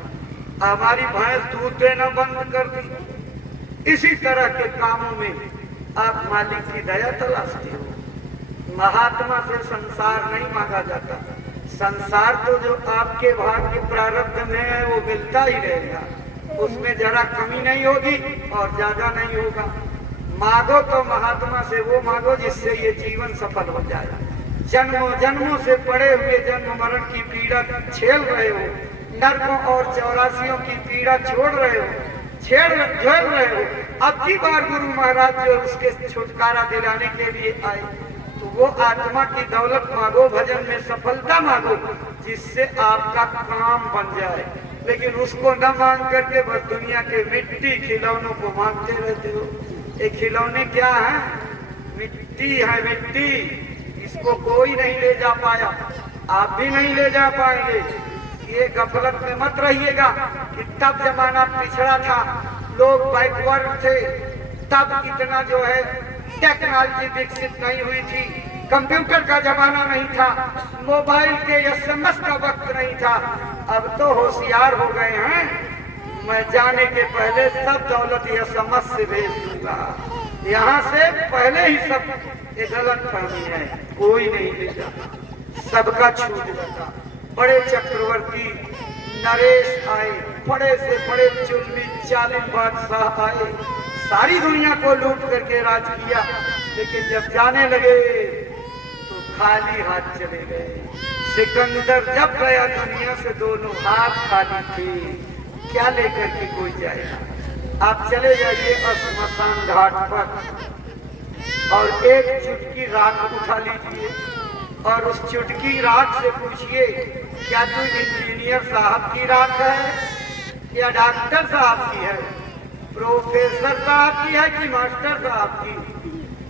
हमारी भैंस दूध देना बंद कर दी। इसी तरह के कामों में आप मालिक की दया तलाशते हो। महात्मा से संसार नहीं मांगा जाता, संसार तो जो आपके भाग्य प्रारब्ध में है वो मिलता ही रहेगा, उसमें जरा कमी नहीं होगी और ज्यादा नहीं होगा। मांगो तो महात्मा से वो मांगो जिससे ये जीवन सफल हो जाए। जन्मों जन्मों से पड़े हुए जन्म मरण की पीड़ा झेल रहे हो, नरकों और 84 की पीड़ा छोड़ रहे हो, झेल रहे हो। अब की बार गुरु महाराज जो उसके छुटकारा दिलाने के लिए आए, तो वो आत्मा की दौलत मांगो, भजन में सफलता मांगो, जिससे आपका काम बन जाए। लेकिन उसको न मांग करके बस दुनिया के मिट्टी खिलौनों को मांगते रहते हो। ये खिलौने क्या है? मिट्टी है, मिट्टी। इसको कोई नहीं ले जा पाया, आप भी नहीं ले जा पाएंगे। ये गफलत में मत रहिएगा कि तब जमाना पिछड़ा था, लोग बैकवर्ड थे, तब इतना जो है टेक्नोलॉजी विकसित नहीं हुई थी, कंप्यूटर का जमाना नहीं था, मोबाइल के एसएमएस का वक्त नहीं था। अब तो होशियार हो गए हैं, मैं जाने के पहले सब दौलत एसएमएस से भेज दूंगा, यहाँ से पहले ही सब। ये गलत फहमी है, कोई नहीं ले जाता, सबका छूट जाता। बड़े चक्रवर्ती नरेश आए, बड़े से बड़े चुल्ली चालिन बादशाह आए, सारी दुनिया को लूट करके राज किया, लेकिन जब जाने लगे तो खाली हाथ चले गए। सिकंदर जब गया दुनिया से दोनों हाथ खाली थे, क्या लेकर के कोई जाएगा। आप चले जाइए श्मशान घाट पर और एक चुटकी राख उठा लीजिए और उस चुटकी राख से पूछिए, क्या तू इंजीनियर साहब की राख है या डॉक्टर साहब की है, प्रोफेसर साहब की है कि मास्टर साहब की,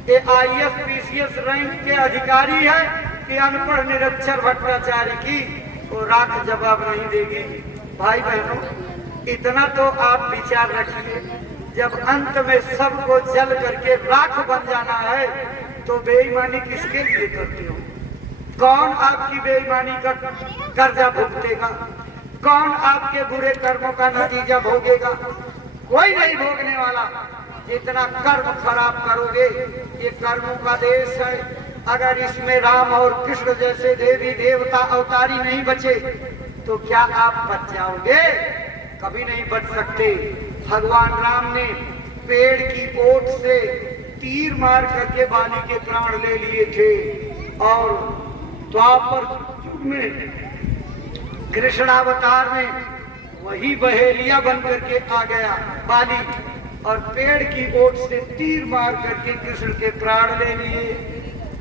ये IAS PCS रैंक के अधिकारी है कि अनपढ़ निरक्षर भट्टाचार्य की। वो राख जवाब नहीं देगी। भाई बहनों, इतना तो आप विचार रखिए, जब अंत में सबको जल करके राख बन जाना है तो बेईमानी किसके लिए करते हो? कौन आपकी बेईमानी का कर्जा भुगतेगा? कौन आपके बुरे कर्मों का नतीजा भोगेगा? कोई नहीं भोगने वाला। जितना कर्म खराब करोगे, ये कर्मों का देश है। अगर इसमें राम और कृष्ण जैसे देवी देवता अवतारी नहीं बचे तो क्या आप बच जाओगे? कभी नहीं बच सकते। भगवान राम ने पेड़ की ओट से तीर मार करके बाली के प्राण ले लिए थे और द्वापर में कृष्णावतार में वही बहेलिया बन करके आ गया बाली और पेड़ की ओट से तीर मार करके कृष्ण के प्राण ले लिए।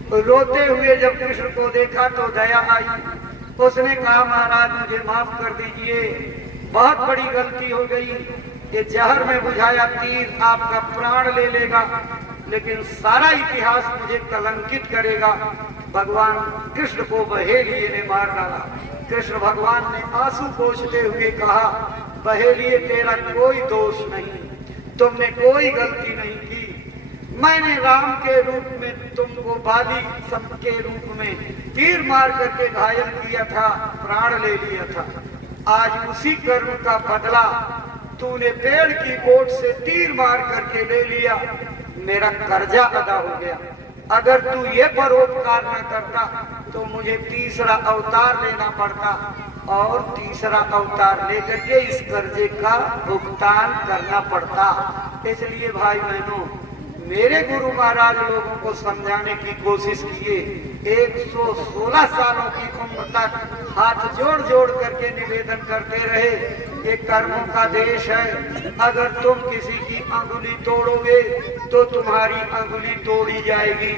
तो रोते हुए जब कृष्ण को देखा तो दया आई। उसने कहा, महाराज मुझे माफ कर दीजिए, बहुत बड़ी गलती हो गई। ये जहर में बुझाया तीर आपका प्राण ले लेगा, लेकिन सारा इतिहास मुझे कलंकित करेगा। भगवान कृष्ण को बहेलिये ने मार डाला। कृष्ण भगवान ने आंसू पोंछते हुए कहा, बहेलिये तेरा कोई दोष नहीं, तुमने कोई गलती नहीं की। मैंने राम के रूप में तुमको बाली के रूप में तीर मार करके घायल किया था, प्राण ले लिया था। आज उसी कर्म का बदला तूने पेड़ की ओट से तीर मार करके ले लिया। मेरा कर्जा अदा हो गया। अगर तू ये परोपकार न करता तो मुझे तीसरा अवतार लेना पड़ता और तीसरा अवतार लेकर के इस कर्जे का भुगतान करना पड़ता। इसलिए भाई बहनों, मेरे गुरु महाराज लोगों को समझाने की कोशिश किए। 116 सालों की उम्र तक हाथ जोड़ जोड़ करके निवेदन करते रहे, ये कर्मों का देश है। अगर तुम किसी की अंगुली तोड़ोगे तो तुम्हारी अंगुली तोड़ी जाएगी।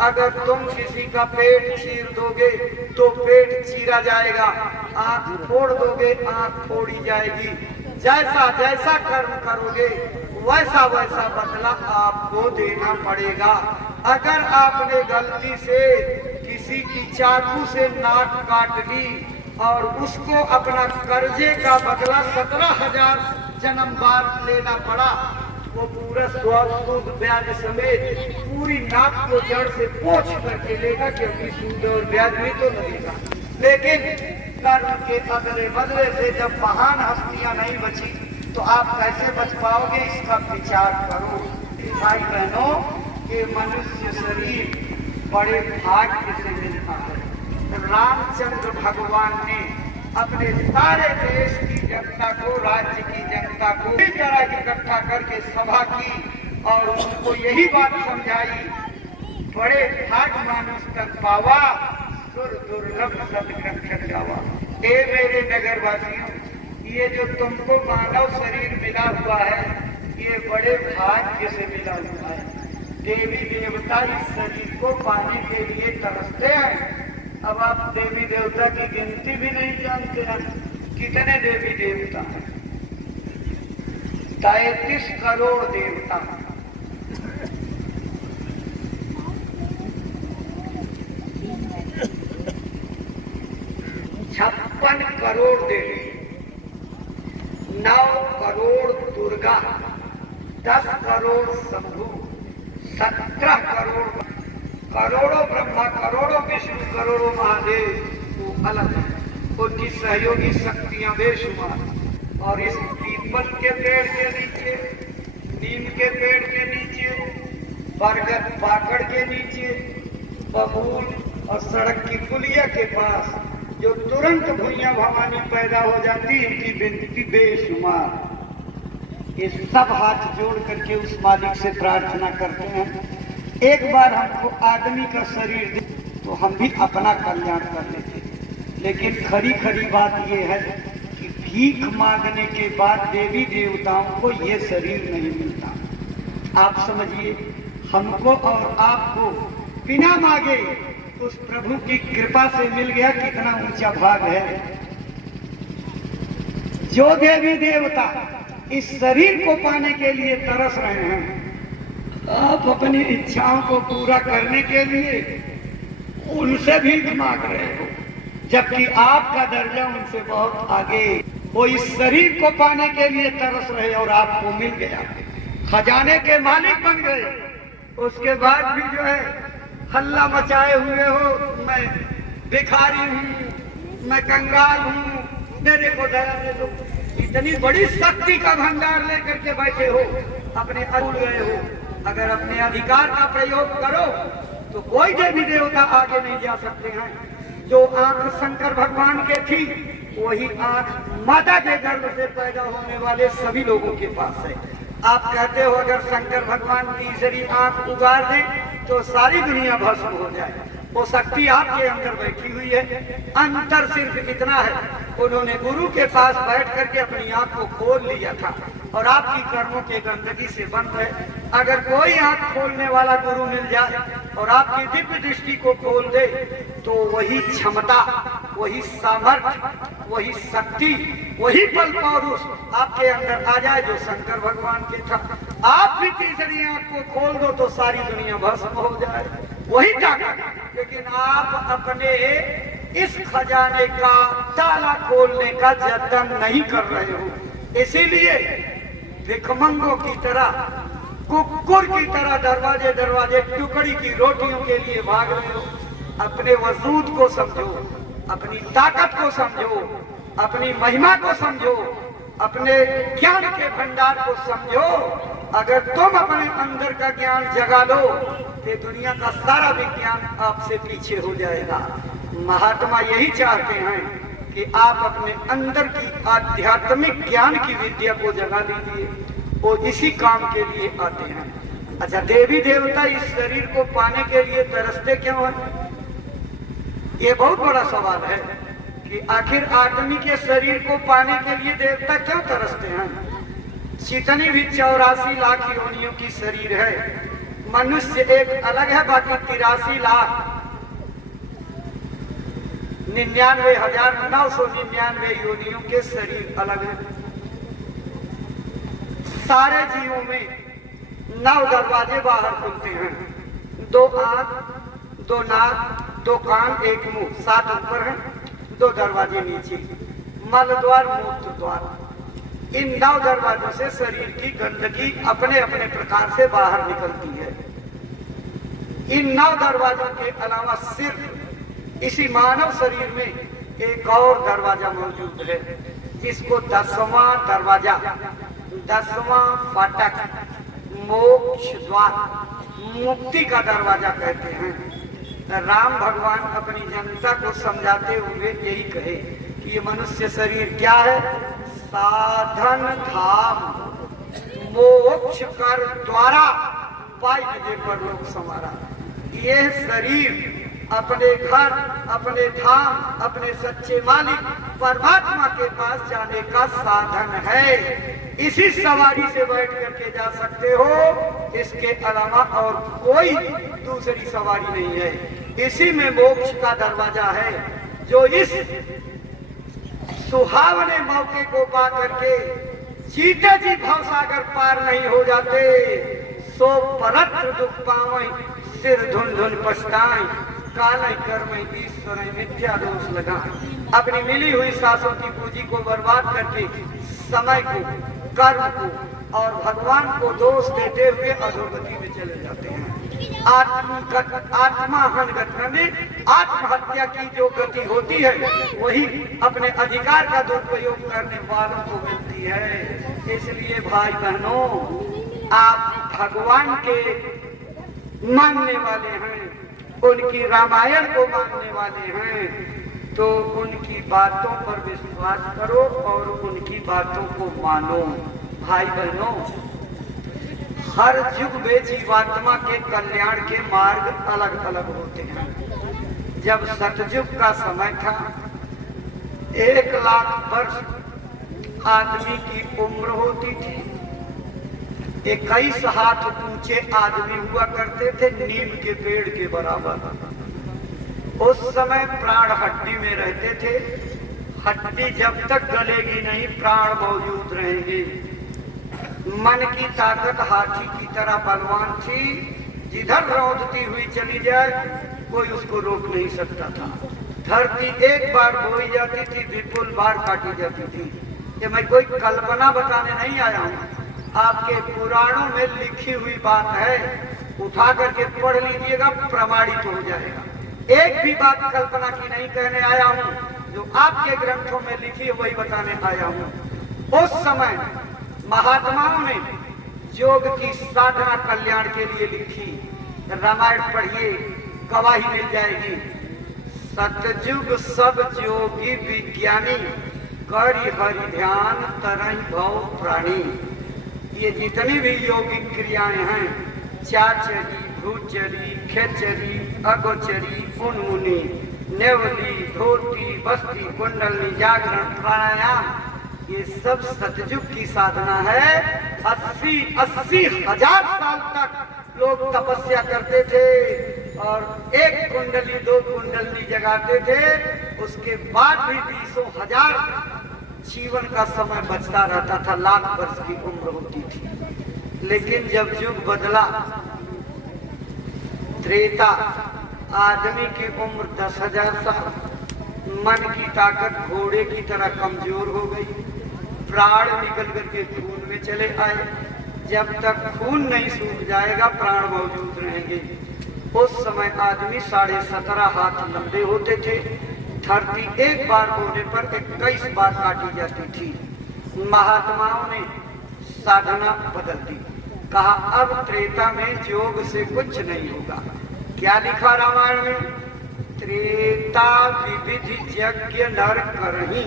अगर तुम किसी का पेट चीर दोगे तो पेट चीरा जाएगा। आंख फोड़ दोगे, आंख फोड़ी जाएगी। जैसा जैसा कर्म करोगे वैसा वैसा बदला आपको देना पड़ेगा। अगर आपने गलती से किसी की चाकू से नाक काट ली और उसको अपना कर्जे का बदला 17,000 जन्म बाद लेना पड़ा, वो पूरा सूद ब्याज समेत पूरी नाक को जड़ से पोंछ करके लेगा, क्योंकि सूद और ब्याज भी तो लगेगा। लेकिन कर्म के अगले बदले से जब महान हस्तियां नहीं बची तो आप कैसे बच पाओगे, इसका विचार करो। भाई बहनों, ये मनुष्य शरीर बड़े भाग्य से मिलता है। रामचंद्र भगवान ने अपने सारे देश की जनता को, राज्य की जनता को इस तरह इकट्ठा करके सभा की और उनको यही बात समझाई, बड़े भाग्य मानुष तन पावा, सुर दुर्लभ सत्कृत गावा। ए मेरे नगरवासियों, ये जो तुमको मानव शरीर मिला हुआ है, ये बड़े भाग्य से मिला हुआ है। देवी देवता इस शरीर को पाने के लिए तरसते हैं। अब आप देवी देवता की गिनती भी नहीं जानते हैं, कितने देवी देवता हैं। 33 करोड़ देवता, 56 करोड़ देवी, 9 करोड़ दुर्गा, 10 करोड़ शंभु, 17 करोड़, करोड़ों ब्रह्मा, करोड़ों विष्णु, करोड़ों महादेव, वो अलग है। उनकी सहयोगी शक्तियां बेशुमार। और इस पीपल के पेड़ के नीचे, नीम के पेड़ के नीचे, बरगद पाकड़ के नीचे, बबूल और सड़क की पुलिया के पास जो तुरंत भुइयां भवानी पैदा हो जाती, इनकी बिनती बेशुमार। ये सब हाथ जोड़ करके उस मालिक से प्रार्थना करते हैं एक बार हमको आदमी का शरीर दे तो हम भी अपना कल्याण कर लेते, लेकिन खरी खरी बात यह है कि भीख मांगने के बाद देवी देवताओं को ये शरीर नहीं मिलता। आप समझिए, हमको और आपको बिना मांगे उस प्रभु की कृपा से मिल गया, कितना ऊंचा भाग है। जो देवी देवता इस शरीर को पाने के लिए तरस रहे हैं, आप अपनी इच्छाओं को पूरा करने के लिए उनसे भीख मांग रहे हो, जबकि आपका दर्जा उनसे बहुत आगे। वो इस शरीर को पाने के लिए तरस रहे और आपको मिल गया, खजाने के मालिक बन गए। उसके बाद भी जो है हल्ला मचाए हुए हो, मैं भिखारी हूँ, मैं कंगाल हूँ, मेरे को दया दे दो। इतनी बड़ी शक्ति का भंडार लेकर के बैठे हो, अपने भूल गए हो। अगर अपने अधिकार का प्रयोग करो तो कोई देवी देवता आगे नहीं जा सकते हैं। जो आंख शंकर भगवान के थी, वही आंख माता के गर्भ से पैदा होने वाले सभी लोगों के पास है। आप कहते हो अगर शंकर भगवान तीसरी आंख उगाड़ दें तो सारी दुनिया भस्म हो जाए। वो शक्ति आपके अंदर बैठी हुई है। अंतर सिर्फ इतना है, उन्होंने गुरु के पास बैठ करके अपनी आंख को खोल लिया था और आपकी कर्मों के गंदगी से बंद है। अगर कोई आंख खोलने वाला गुरु मिल जाए और आपकी दिव्य दृष्टि को खोल दे तो वही क्षमता, वही सामर्थ्य, वही शक्ति, वही बल पौरुष आपके अंदर आ जाए जो शंकर भगवान के था। आप भी तीसरी आंख को खोल दो तो सारी दुनिया भस्म हो जाए, वही ताकत। लेकिन आप अपने इस खजाने का ताला खोलने का जतन नहीं कर रहे हो, इसीलिए भिखमंगों की तरह, कुकुर की तरह दरवाजे दरवाजे टुकड़ी की रोटियों के लिए भाग रहे हो। अपने वजूद को समझो, अपनी ताकत को समझो, अपनी महिमा को समझो, अपने ज्ञान के भंडार को समझो। अगर तुम अपने अंदर का ज्ञान जगा लो तो दुनिया का सारा विज्ञान आपसे पीछे हो जाएगा। महात्मा यही चाहते हैं कि आप अपने अंदर की आध्यात्मिक ज्ञान की विद्या को जगा लीजिए, वो इसी काम के लिए आते हैं। अच्छा, देवी देवता इस शरीर को पाने के लिए तरसते क्यों हैं? ये बहुत बड़ा सवाल है कि आखिर आदमी के शरीर को पाने के लिए देवता क्यों तरसते हैं। जितनी भी 84 लाख योनियों की शरीर है, मनुष्य एक अलग है, बाकी 83 लाख 99,999 योनियों के शरीर अलग है। सारे जीवों में 9 दरवाजे बाहर खुलते हैं, 2 आंख, 2 नाक, 2 कान, 1 मुंह, 7 ऊपर है, 2 दरवाजे नीचे, मल द्वार, मूत्र द्वार। इन 9 दरवाजों से शरीर की गंदगी अपने अपने प्रकार से बाहर निकलती है। इन 9 दरवाजों के अलावा सिर्फ इसी मानव शरीर में एक और दरवाजा मौजूद है, जिसको 10वां दरवाजा, 10वां फाटक, मोक्ष द्वार, मुक्ति का दरवाजा कहते हैं। राम भगवान अपनी जनता को समझाते हुए यही कहे कि ये मनुष्य शरीर क्या है? साधन धाम, मोक्ष कर द्वारा पाई विजय पर लोक समारा। ये शरीर अपने घर, अपने धाम, अपने सच्चे मालिक परमात्मा के पास जाने का साधन है। इसी सवारी से बैठ करके जा सकते हो, इसके अलावा और कोई दूसरी सवारी नहीं है। इसी में मोक्ष का दरवाजा है। जो इस सुहावने मौके को पा करके जीते जी भवसागर पार नहीं हो जाते, सो परत्र दुख पावै, सिर धुन धुन पछताएं, काले कर्म ईश्वर मिथ्या दोष लगा। अपनी मिली हुई सांसों की पूंजी को बर्बाद करके समय को, कर्म को और भगवान को दोष देते हुए अधोगति में चले जाते हैं। आत्महन गति, आत्महत्या की जो गति होती है वही अपने अधिकार का दुरुपयोग करने वालों को मिलती है। इसलिए भाई बहनों, आप भगवान के मानने वाले हैं, उनकी रामायण को मानने वाले हैं, तो उनकी बातों पर विश्वास करो और उनकी बातों को मानो। भाई बहनों, हर युग में जीवात्मा के कल्याण के मार्ग अलग अलग होते हैं। जब सतयुग का समय था, 1,00,000 वर्ष आदमी की उम्र होती थी। 21 हाथ ऊंचे आदमी हुआ करते थे, नीम के पेड़ के बराबर। उस समय प्राण हड्डी में रहते थे। हड्डी जब तक गलेगी नहीं, प्राण मौजूद रहेंगे। मन की ताकत हाथी की तरह बलवान थी। जिधर रौंदती हुई चली जाए, कोई उसको रोक नहीं सकता था। धरती एक बार बोई जाती थी, विपुल बार काटी जाती थी। ये मैं कोई कल्पना बताने नहीं आया हूँ, आपके पुराणों में लिखी हुई बात है। उठा करके पढ़ लीजिएगा, प्रमाणित हो जाएगा। एक भी बात कल्पना की नहीं कहने आया हूँ, जो आपके ग्रंथों में लिखी है वही बताने आया हूँ। उस समय महात्माओं ने योग की साधना कल्याण के लिए लिखी। रामायण पढ़िए, गवाही मिल जाएगी। सतयुग सब योगी विज्ञानी, करि हरि ध्यान तरहि भव प्राणी। ये जितनी भी योगिक क्रियाएं हैं, चाचरी, भूचरी, खेचरी, अगोचरी, उन्मुनी, नेवली, धोती, बस्ती, कुंडली, जागरण, प्राणायाम, ये सब सतयुग की साधना है। 80 हजार साल तक लोग तपस्या करते थे और 1 कुंडली 2 कुंडली जगाते थे। उसके बाद भी 20 हजार जीवन का समय बचता रहता था। 1,00,000 वर्ष की उम्र होती थी। लेकिन जब युग बदला, त्रेता, आदमी की उम्र 10,000 साल, मन की ताकत घोड़े की तरह कमजोर हो गई। प्राण निकल करके खून में चले आए। जब तक खून नहीं सूख जाएगा, प्राण मौजूद रहेंगे। उस समय आदमी 17.5 हाथ लंबे होते थे। धरती एक बार बोने पर 21 बार काटी जाती थी। महात्माओं ने साधना बदल दी। कहा अब त्रेता में योग से कुछ नहीं होगा। क्या लिखा रामायण में? त्रेता विविधि यज्ञ नर करही,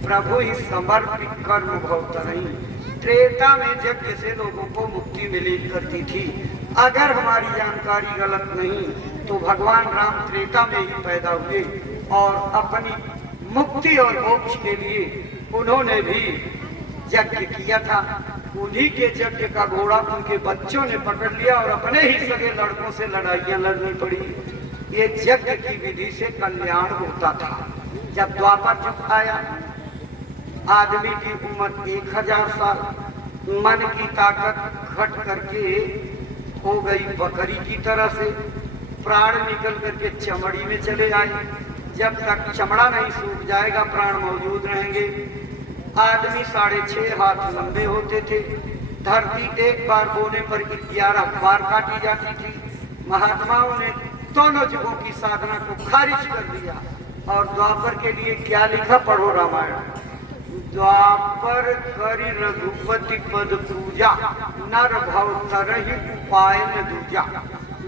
प्रभु ही समर्पित कर्म भवतरही। त्रेता में यज्ञ से लोगों को मुक्ति मिली करती थी। अगर हमारी जानकारी गलत नहीं, तो भगवान राम त्रेता में ही पैदा हुए और अपनी मुक्ति और मोक्ष के लिए उन्होंने भी यज्ञ किया था। उन्हीं के यज्ञ का घोड़ा उनके बच्चों ने पकड़ लिया और अपने ही सगे लड़कों से लड़ाइयां लड़नी पड़ी। ये यज्ञ की विधि से कल्याण होता था। जब द्वापर युग आया, आदमी की उम्र 1,000 साल, मन की ताकत घट करके हो गई बकरी की तरह से। प्राण निकल करके चमड़ी में चले आए। जब तक चमड़ा नहीं सूख जाएगा, प्राण मौजूद रहेंगे। आदमी 6.5 हाथ लंबे होते थे। धरती एक बार बोने पर 11 बार काटी जाती थी। महात्माओं ने दोनों युगों की साधना को खारिज कर दिया और द्वापर के लिए क्या लिखा? पढ़ो रामायण। द्वापर करि रघुपति पद पूजा, नर भव तरहि उपाय न दूजा।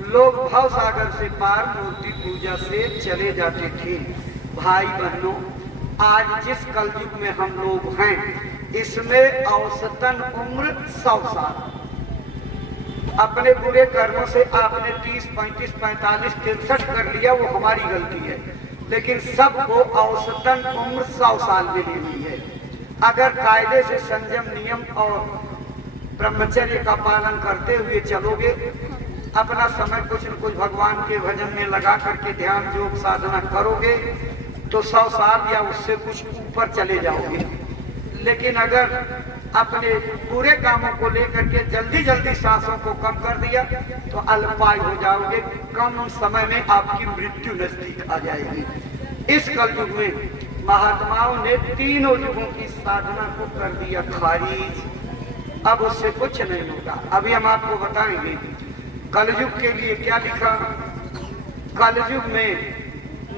लोग भव सागर से पार मूर्ति पूजा से चले जाते थे। भाई बहनों, आज जिस कलयुग में हम लोग हैं, इसमें औसतन उम्र 100 साल। अपने बुरे कर्मों से आपने 30, 35, 45, 63 कर लिया, वो हमारी गलती है। लेकिन सबको औसतन उम्र 100 साल मिली हुई है। अगर कायदे से संयम, नियम और ब्रह्मचर्य का पालन करते हुए चलोगे, अपना समय कुछ न कुछ भगवान के भजन में लगा करके ध्यान योग साधना करोगे, तो 100 साल या उससे कुछ ऊपर चले जाओगे। लेकिन अगर अपने पूरे कामों को लेकर के जल्दी जल्दी सांसों को कम कर दिया, तो अल्पायु हो जाओगे। कम समय में आपकी मृत्यु नजदीक आ जाएगी। इस कलयुग में महात्माओं ने तीनों युगों की साधना को कर दिया खारिज। अब उससे कुछ नहीं होगा। अभी हम आपको बताएंगे कलयुग के लिए क्या लिखा। कलयुग में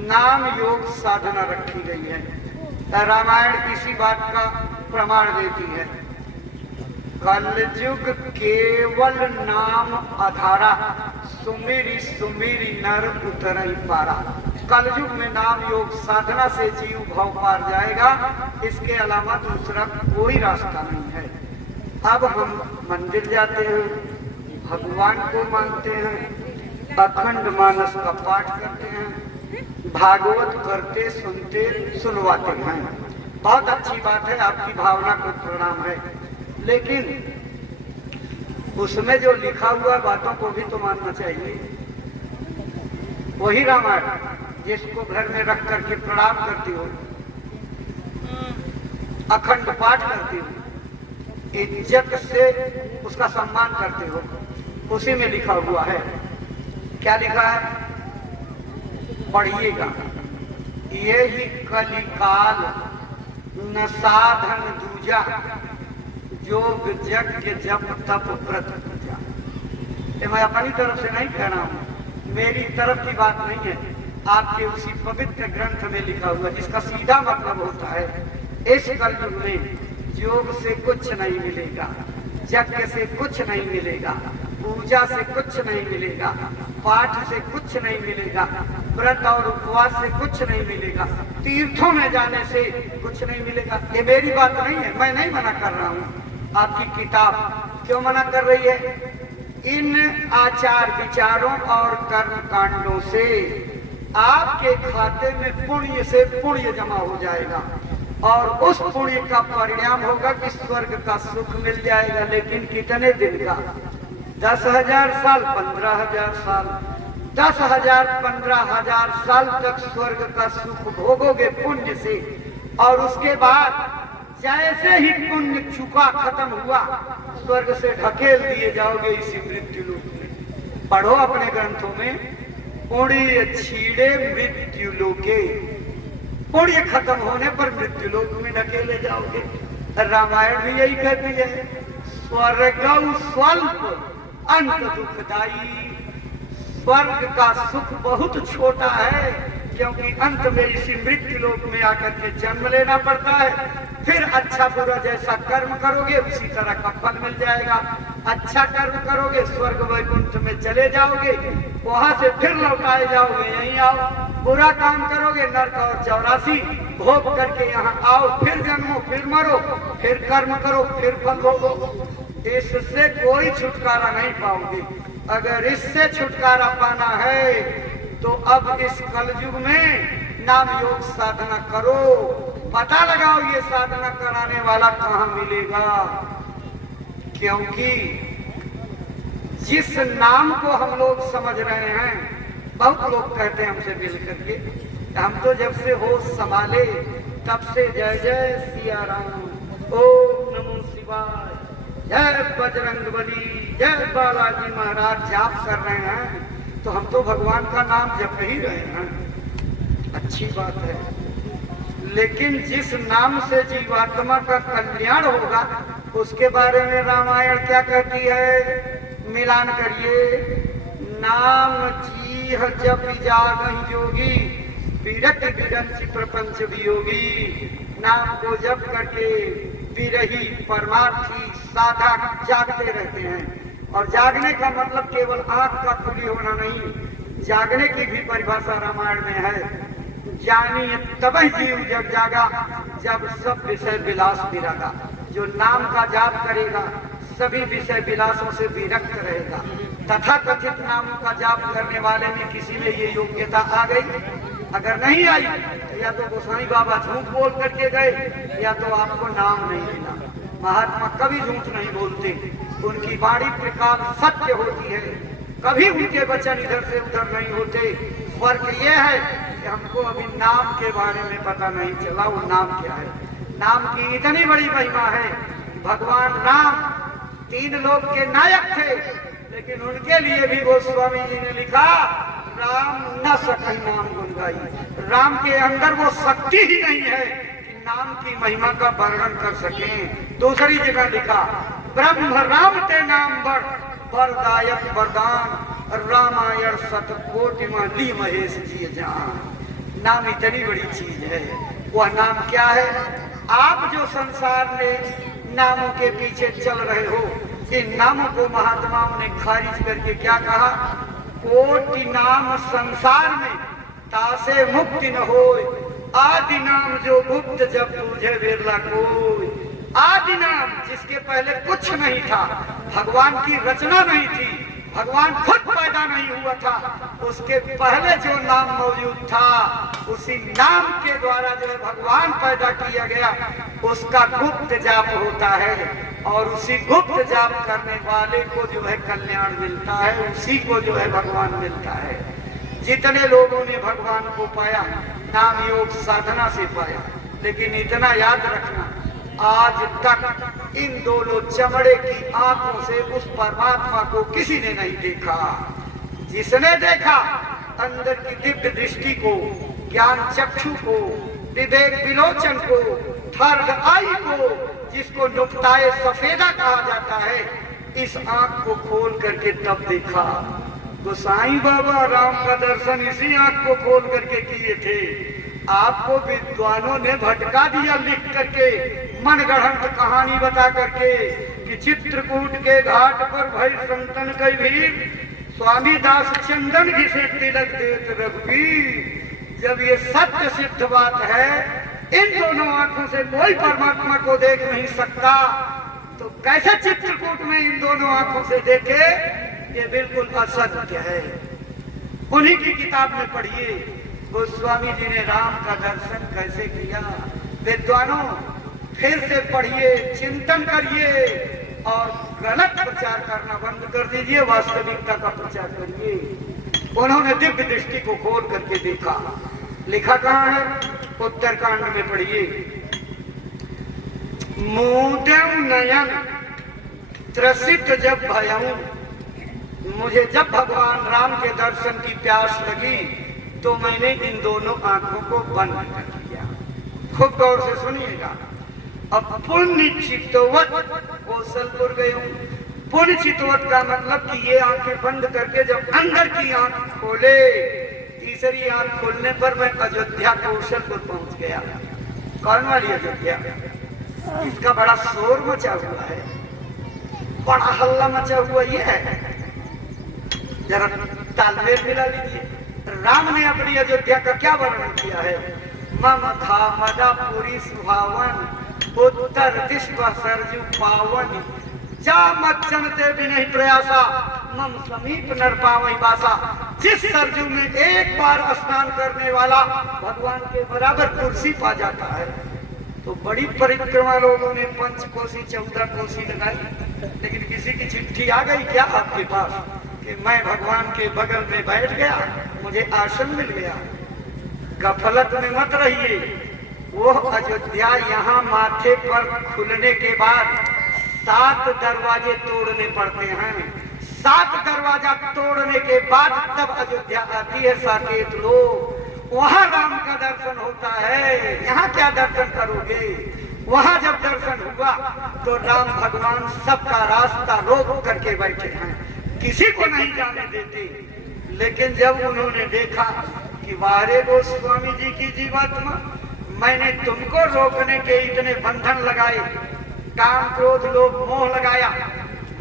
नाम योग साधना रखी गई है। रामायण इसी बात का प्रमाण देती है। कलयुग केवल नाम आधारा, सुमिरी सुमिरी नर उतरई पारा। कलयुग में नाम योग साधना से जीव भव पार जाएगा। इसके अलावा दूसरा कोई रास्ता नहीं है। अब हम मंदिर जाते हैं, भगवान को मानते हैं, अखंड मानस का पाठ करते हैं, भागवत करते सुनते सुनवाते हैं। बहुत अच्छी बात है, आपकी भावना को प्रणाम है, लेकिन उसमें जो लिखा हुआ बातों को भी तो मानना चाहिए। वही रामायण जिसको घर में रख करके प्रणाम करती हो, अखंड पाठ करती हो, इज्जत से उसका सम्मान करते हो, उसी में लिखा हुआ है। क्या लिखा है? पढ़िएगा। ये ही कलिकाल न साधन दूजा, योग यज्ञ जप तप व्रत पूजा। ये मैं अपनी तरफ से नहीं कह रहा हूँ, मेरी तरफ की बात नहीं है, आपके उसी पवित्र ग्रंथ में लिखा हुआ, जिसका सीधा मतलब होता है इस कलयुग में योग से कुछ नहीं मिलेगा, यज्ञ से कुछ नहीं मिलेगा, पूजा से कुछ नहीं मिलेगा, पाठ से कुछ नहीं मिलेगा, व्रत और उपवास से कुछ नहीं मिलेगा, तीर्थों में जाने से कुछ नहीं मिलेगा। ये मेरी बात नहीं है, मैं नहीं मना कर रहा हूँ। आपकी किताब क्यों मना कर रही है? इन आचार विचारों और कर्म कांडों से आपके खाते में पुण्य से पुण्य जमा हो जाएगा और उस पुण्य का परिणाम होगा कि स्वर्ग का सुख मिल जाएगा। लेकिन कितने दिन का? 10,000 साल, 15,000 साल, 10,000 15,000 साल तक स्वर्ग का सुख भोगोगे पुण्य से, और उसके बाद जैसे ही पुण्य चुका खत्म हुआ, स्वर्ग से ढकेल दिए जाओगे इसी मृत्यु लोक में। पढ़ो अपने ग्रंथों में, पुण्य छीड़े मृत्यु लोके, पुण्य खत्म होने पर मृत्यु लोक में ढकेले जाओगे। रामायण भी यही कहती है, स्वर्ग स्वल्प अंत दुखदाई। स्वर्ग का सुख बहुत छोटा है, क्योंकि अंत में इसी मृत्यु लोक में आकर के जन्म लेना पड़ता है। फिर अच्छा बुरा जैसा कर्म करोगे उसी तरह का फल मिल जाएगा। अच्छा कर्म करोगे स्वर्ग वैकुंठ में चले जाओगे, वहां से फिर लौटाए जाओगे, यहीं आओ। बुरा काम करोगे नरक और 84 भोग करके यहाँ आओ, फिर जन्मो, फिर मरो, फिर कर्म करो, फिर फल भोगो। इससे कोई छुटकारा नहीं पाओगे। अगर इससे छुटकारा पाना है तो अब इस कलयुग में नाम योग साधना करो। पता लगाओ ये साधना कराने वाला कहाँ मिलेगा, क्योंकि जिस नाम को हम लोग समझ रहे हैं, बहुत लोग कहते हैं हमसे मिल करके, हम तो जब से होश संभाले तब से जय जय सिया राम, ओम नमो शिवाय, जय बजरंगबली, जय बालाजी महाराज जाप कर रहे हैं, तो हम तो भगवान का नाम जप ही रहे हैं। अच्छी बात है, लेकिन जिस नाम से जीवात्मा का कल्याण होगा उसके बारे में रामायण क्या कहती है? मिलान करिए। नाम जीह जप जागहि योगी, विरट विरंचि प्रपंच वियोगी। नाम को जप करके विरही परमार्थी साधक जागते रहते हैं। और जागने का मतलब केवल आंख का खुली होना नहीं, जागने की भी परिभाषा रामायण में है। जानिए तबै जीव जब जागा, जब सब विषय विलास विरागा। जो नाम का जाप करेगा सभी विषय विलासों से विरक्त रहेगा। तथा कथित नामों का जाप करने वाले में किसी में ये योग्यता आ गई, अगर नहीं आई तो या तो गोसाई बाबा झूठ बोल करके गए, या तो आपको नाम नहीं मिला। महात्मा कभी झूठ नहीं बोलते, उनकी वाणी प्रकाश सत्य होती है, कभी उनके वचन इधर से उधर नहीं होते। फर्क ये है कि हमको अभी नाम के बारे में पता नहीं चला, वो नाम क्या है। नाम की इतनी बड़ी महिमा है। भगवान राम 3 लोक के नायक थे, लेकिन उनके लिए भी गोस्वामी जी ने लिखा, राम न सकहि नाम गुण गाई। राम के अंदर वो शक्ति ही नहीं है कि नाम की महिमा का वर्णन कर सके। दूसरी जगह लिखा, ब्रह्म राम ते नाम वरदायक वरदान, रामायण शतकोटि ली महेश जी जान। नाम इतनी बड़ी चीज है। वह नाम क्या है? आप जो संसार में नामों के पीछे चल रहे हो, इन नामों को महात्माओं ने खारिज करके क्या कहा? कोटि नाम संसार में तासे मुक्ति न होय, आदि नाम जो गुप्त जब तुझे बिरला कोई। आदि आदि नाम, जिसके पहले कुछ नहीं था, भगवान की रचना नहीं थी, भगवान खुद पैदा नहीं हुआ था, उसके पहले जो नाम मौजूद था उसी नाम के द्वारा जो है भगवान पैदा किया गया, उसका गुप्त जाप होता है और उसी गुप्त जाप करने वाले को जो है कल्याण मिलता है, उसी को जो है भगवान मिलता है। जितने लोगों ने भगवान को पाया नाम योग साधना से पाया, लेकिन इतना याद रखना, आज तक इन दोनों चमड़े की आंखों से उस परमात्मा को किसी ने नहीं देखा। जिसने देखा अंदर की दिव्य दृष्टि को, ज्ञान चक्षु को, विवेक विलोचन को, थर्ड आई को, जिसको नुक्ताए सफेदा कहा जाता है, इस आंख को खोल करके तब देखा। तो साईं बाबा राम का दर्शन इसी आंख को खोल करके किए थे। आपको विद्वानों ने भटका दिया लिख करके, मनगढ़ंत कहानी बता करके कि चित्रकूट के घाट पर भई संतन कई भीड़, स्वामी दास चंदन घिसे तिलक देत रघुवीर। जब ये सत्य सिद्ध बात है, इन दोनों आंखों से कोई परमात्मा को देख नहीं सकता, तो कैसे चित्रकूट में इन दोनों आंखों से देखे? ये बिल्कुल असत्य है। उन्हीं की किताब में पढ़िए, गोस्वामी जी ने राम का दर्शन कैसे किया। विद्वानों फिर से पढ़िए, चिंतन करिए और गलत प्रचार करना बंद कर दीजिए, वास्तविकता का प्रचार करिए। उन्होंने दिव्य दृष्टि को खोल करके देखा। लिखा कहाँ है? उत्तरकांड में पढ़िए। मोदम नयन त्रसित जब भयऊं, मुझे जब भगवान राम के दर्शन की प्यास लगी तो मैंने इन दोनों आंखों को बंद कर दिया। खूब गौर से सुनिएगा। अब पुण्य चितवत कौशलपुर गए हूँ। पुण्य चितवत का मतलब कि ये आंखें बंद करके जब अंदर की आंख खोले, तीसरी आंख खोलने पर मैं अयोध्या कौशलपुर पहुंच गया। कौन वाली अयोध्या? इसका बड़ा शोर मचा हुआ है, बड़ा हल्ला मचा हुआ ये है। जरा तालमेल मिला लीजिए। राम ने अपनी अयोध्या का क्या वर्णन किया है? मम था मदापुरी सुहावन, उत्तर विश्व सरजू पावन, जा मच्चनते भी नहीं प्रयासा, मम समीप नर पावई बासा। जिस सरजू में एक बार स्नान करने वाला भगवान के बराबर कुर्सी पा जाता है। तो बड़ी परिक्रमा लोगों ने 5 कोसी 14 कोसी लगाई, लेकिन किसी की चिट्ठी आ गई क्या आपके पास कि मैं भगवान के बगल में बैठ गया, मुझे आसन मिल गया? गफलत में मत रहिए। वो अयोध्या यहाँ माथे पर खुलने के बाद 7 दरवाजे तोड़ने पड़ते हैं। 7 दरवाजा तोड़ने के बाद तब अयोध्या आती है। साकेत लोग, वहाँ राम का दर्शन होता है। यहाँ क्या दर्शन करोगे? वहाँ जब दर्शन हुआ तो राम भगवान सबका रास्ता रोक करके बैठे हैं, किसी को नहीं जाने देते। लेकिन जब उन्होंने देखा कि वारे गोस्वामी जी की जीवात्मा, मैंने तुमको रोकने के इतने बंधन लगाए, काम क्रोध लोभ मोह लगाया,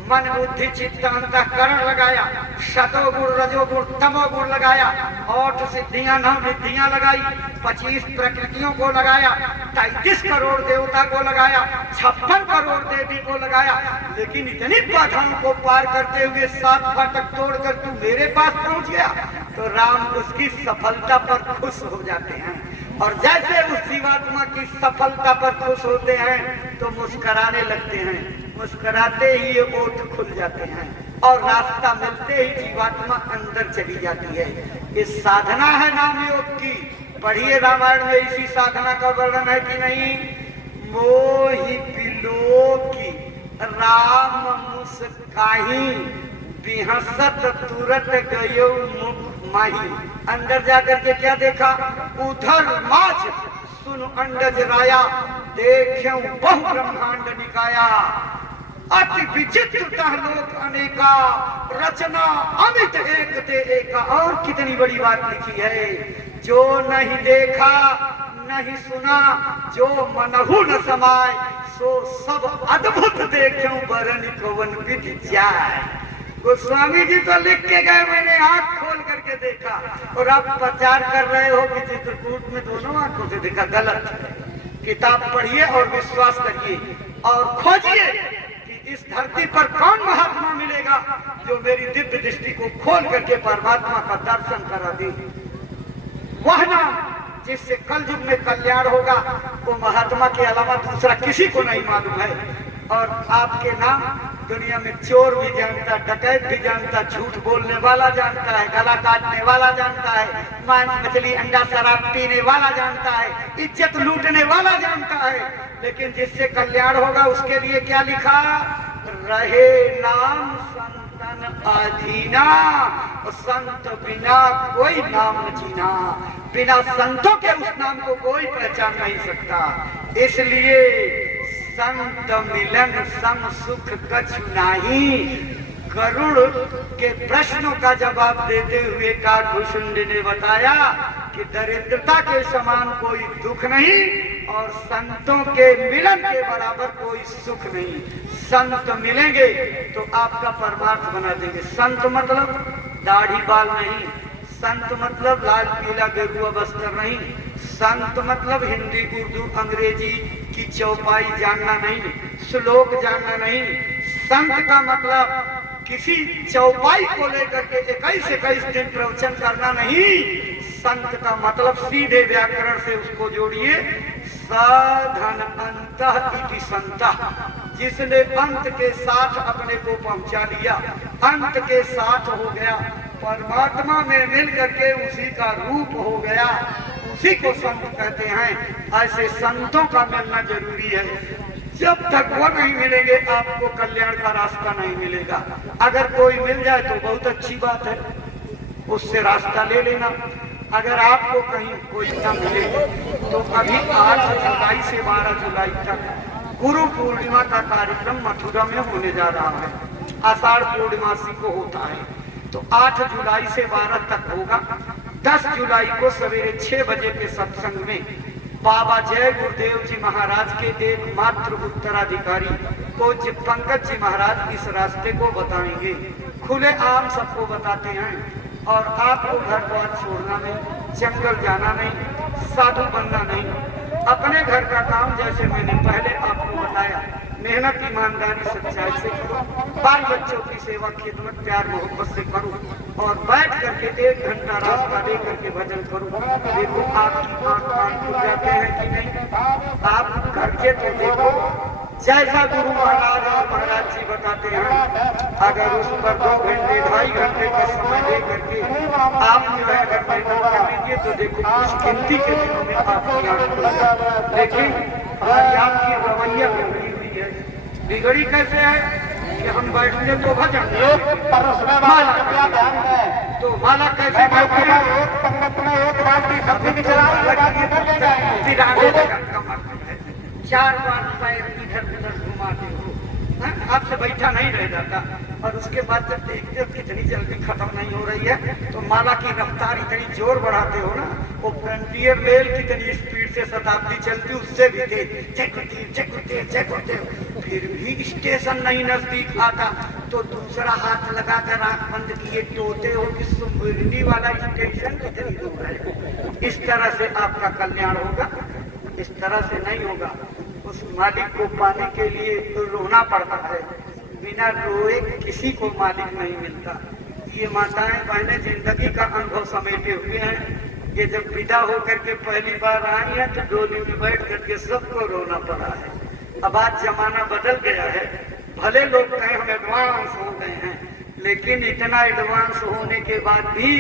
मन बुद्धि चित्त अंतःकरण लगाया, शतोगुण रजोगुण तमोगुण लगाया, 8 सिद्धियां 9 रिद्धियां लगाई, 25 प्रकृतियों को लगाया, 33 करोड़ देवता को लगाया, 56 करोड़ देवी को लगाया, लेकिन इतनी बाधाओं को पार करते हुए 7 फाटक तोड़कर तू मेरे पास पहुंच गया। तो राम उसकी सफलता पर खुश हो जाते हैं, और जैसे उस जीवात्मा की सफलता पर खुश होते हैं तो मुस्कुराने लगते हैं। मुस्कुराते ही ये ओठ खुल जाते हैं और रास्ता मिलते ही जीवात्मा अंदर चली जाती है। ये साधना है नाम योग की। पढ़िए रामायण में इसी साधना का वर्णन है कि नहीं? मोहि पिलो की राम मुस्काही, बिहसत तुरत गयो मुख माही। अंदर जाकर के क्या देखा? उधर माछ सुन अंडज राया, देख्यं बहु ब्रह्मांड निकाया। अति विचित्र लोक अनेका, रचना अमित एक ते एका। और कितनी बड़ी बात लिखी है, जो नहीं देखा नहीं सुना, जो मनहु न समाय, सो सब अद्भुत देख्यों बरन कवन विधि जाय। गोस्वामी जी तो लिख के गए, मैंने आंख खोल करके देखा, और आप प्रचार कर रहे हो कि चित्रकूट में दोनों आंखों से देखा। गलत है। किताब पढ़िए और विश्वास करिए। और खोजिए कि इस धरती पर कौन महात्मा मिलेगा जो मेरी दिव्य दृष्टि को खोल करके परमात्मा का दर्शन करा दे। वह नाम जिससे कल युग में कल्याण होगा वो महात्मा के अलावा दूसरा किसी को नहीं मालूम है। और आपके नाम दुनिया में चोर भी जानता, डकैत भी जानता, झूठ बोलने वाला जानता है, गला काटने वाला जानता है, मांस मछली अंडा शराब पीने वाला जानता है, इज्जत लूटने वाला जानता है। लेकिन जिससे कल्याण होगा उसके लिए क्या लिखा? रहे नाम संतन अधीना, संत बिना कोई नाम न जीना। बिना संतों के उस नाम को कोई पहचान नहीं सकता। इसलिए संत मिलन सम सुख कछु नाही। गरुड़ के प्रश्नों का जवाब देते हुए काकभूषुंड ने बताया कि दरिद्रता के समान कोई दुख नहीं और संतों के मिलन के बराबर कोई सुख नहीं। संत मिलेंगे तो आपका परमार्थ बना देंगे। संत मतलब दाढ़ी बाल नहीं, संत मतलब लाल पीला गेरुआ वस्त्र नहीं, संत मतलब हिंदी उर्दू अंग्रेजी की चौपाई जानना नहीं, श्लोक जानना नहीं। संत का मतलब किसी चौपाई को लेकर के 21 दिन प्रवचन करना नहीं। संत का मतलब सीधे व्याकरण से उसको जोड़िए, साधन अंतः इति संतः। जिसने अंत के साथ अपने को पहुंचा लिया, अंत के साथ हो गया, परमात्मा में मिल करके उसी का रूप हो गया, उसी को संत कहते हैं। ऐसे संतों का मिलना जरूरी है। जब तक वो नहीं मिलेंगे आपको कल्याण का रास्ता नहीं मिलेगा। अगर कोई मिल जाए तो बहुत अच्छी बात है, उससे रास्ता ले लेना। अगर आपको कहीं कोई न मिले तो अभी 8 जुलाई से 12 जुलाई तक गुरु पूर्णिमा का कार्यक्रम मथुरा में होने जा रहा है। आषाढ़ पूर्णिमासी को होता है तो 8 जुलाई से 12 तक होगा। 10 जुलाई को सवेरे 6 बजे के सत्संग में बाबा जय गुरुदेव जी महाराज के एकमात्र उत्तराधिकारी पूज्य पंकज जी महाराज इस रास्ते को बताएंगे। खुले आम सबको बताते हैं और आपको घर द्वार छोड़ना नहीं, जंगल जाना नहीं, साधु बनना नहीं। अपने घर का काम जैसे मैंने पहले आपको बताया, मेहनत ईमानदारी सच्चाई से करो, बाल बच्चों की सेवा खिदमत प्यार मोहब्बत से करो और बैठ करके 1 घंटा रास्ता दे करके भजन करो। देखो आपकी आंख कान खुल जाते हैं कि नहीं। आप करके तो देखो, जैसा गुरु महाराज और महाराज जी बताते हैं, अगर उस पर 2 घंटे 2.5 घंटे का समय दे करके आप जो है अगर मेहनत कर लीजिए तो देखो कुछ गिनती के दिनों में आपकी आंख खुल जाए। लेकिन हमारी आपकी रवैया बिगड़ी हुई है। बिगड़ी कैसे है कि हम बैठने को भजन माला तो माला कैसे करते हैं, तिराने लगा कमर में 4 बार पैर इधर उधर घुमाते हो, आपसे बैठा नहीं रह जाता। और उसके बाद जब देखते हो कितनी जल्दी खत्म नहीं हो रही है तो माला की रफ्तार इतनी जोर बढ़ाते हो ना, वो फ्रंटियर रेल कितनी स्पीड से शताब्दी चलती उससे भी तेज, फिर भी स्टेशन नहीं नजदीक आता तो दूसरा हाथ लगाकर आंख बंद किए टोते हो कि सुमरनी वाला स्टेशन कितनी दूर है। इस तरह से आपका कल्याण होगा, इस तरह से नहीं होगा। उस मालिक को पाने के लिए रोना पड़ता है, बिना रोए किसी को मालिक नहीं मिलता। ये माताएं बहनें जिंदगी का अनुभव समेटे हुए हैं। ये जब विदा होकर के पहली बार आई है तो डोली में बैठ करके सबको रोना पड़ा है। अब आज जमाना बदल गया है, भले लोग कहें हम एडवांस हो गए हैं, लेकिन इतना एडवांस होने के बाद भी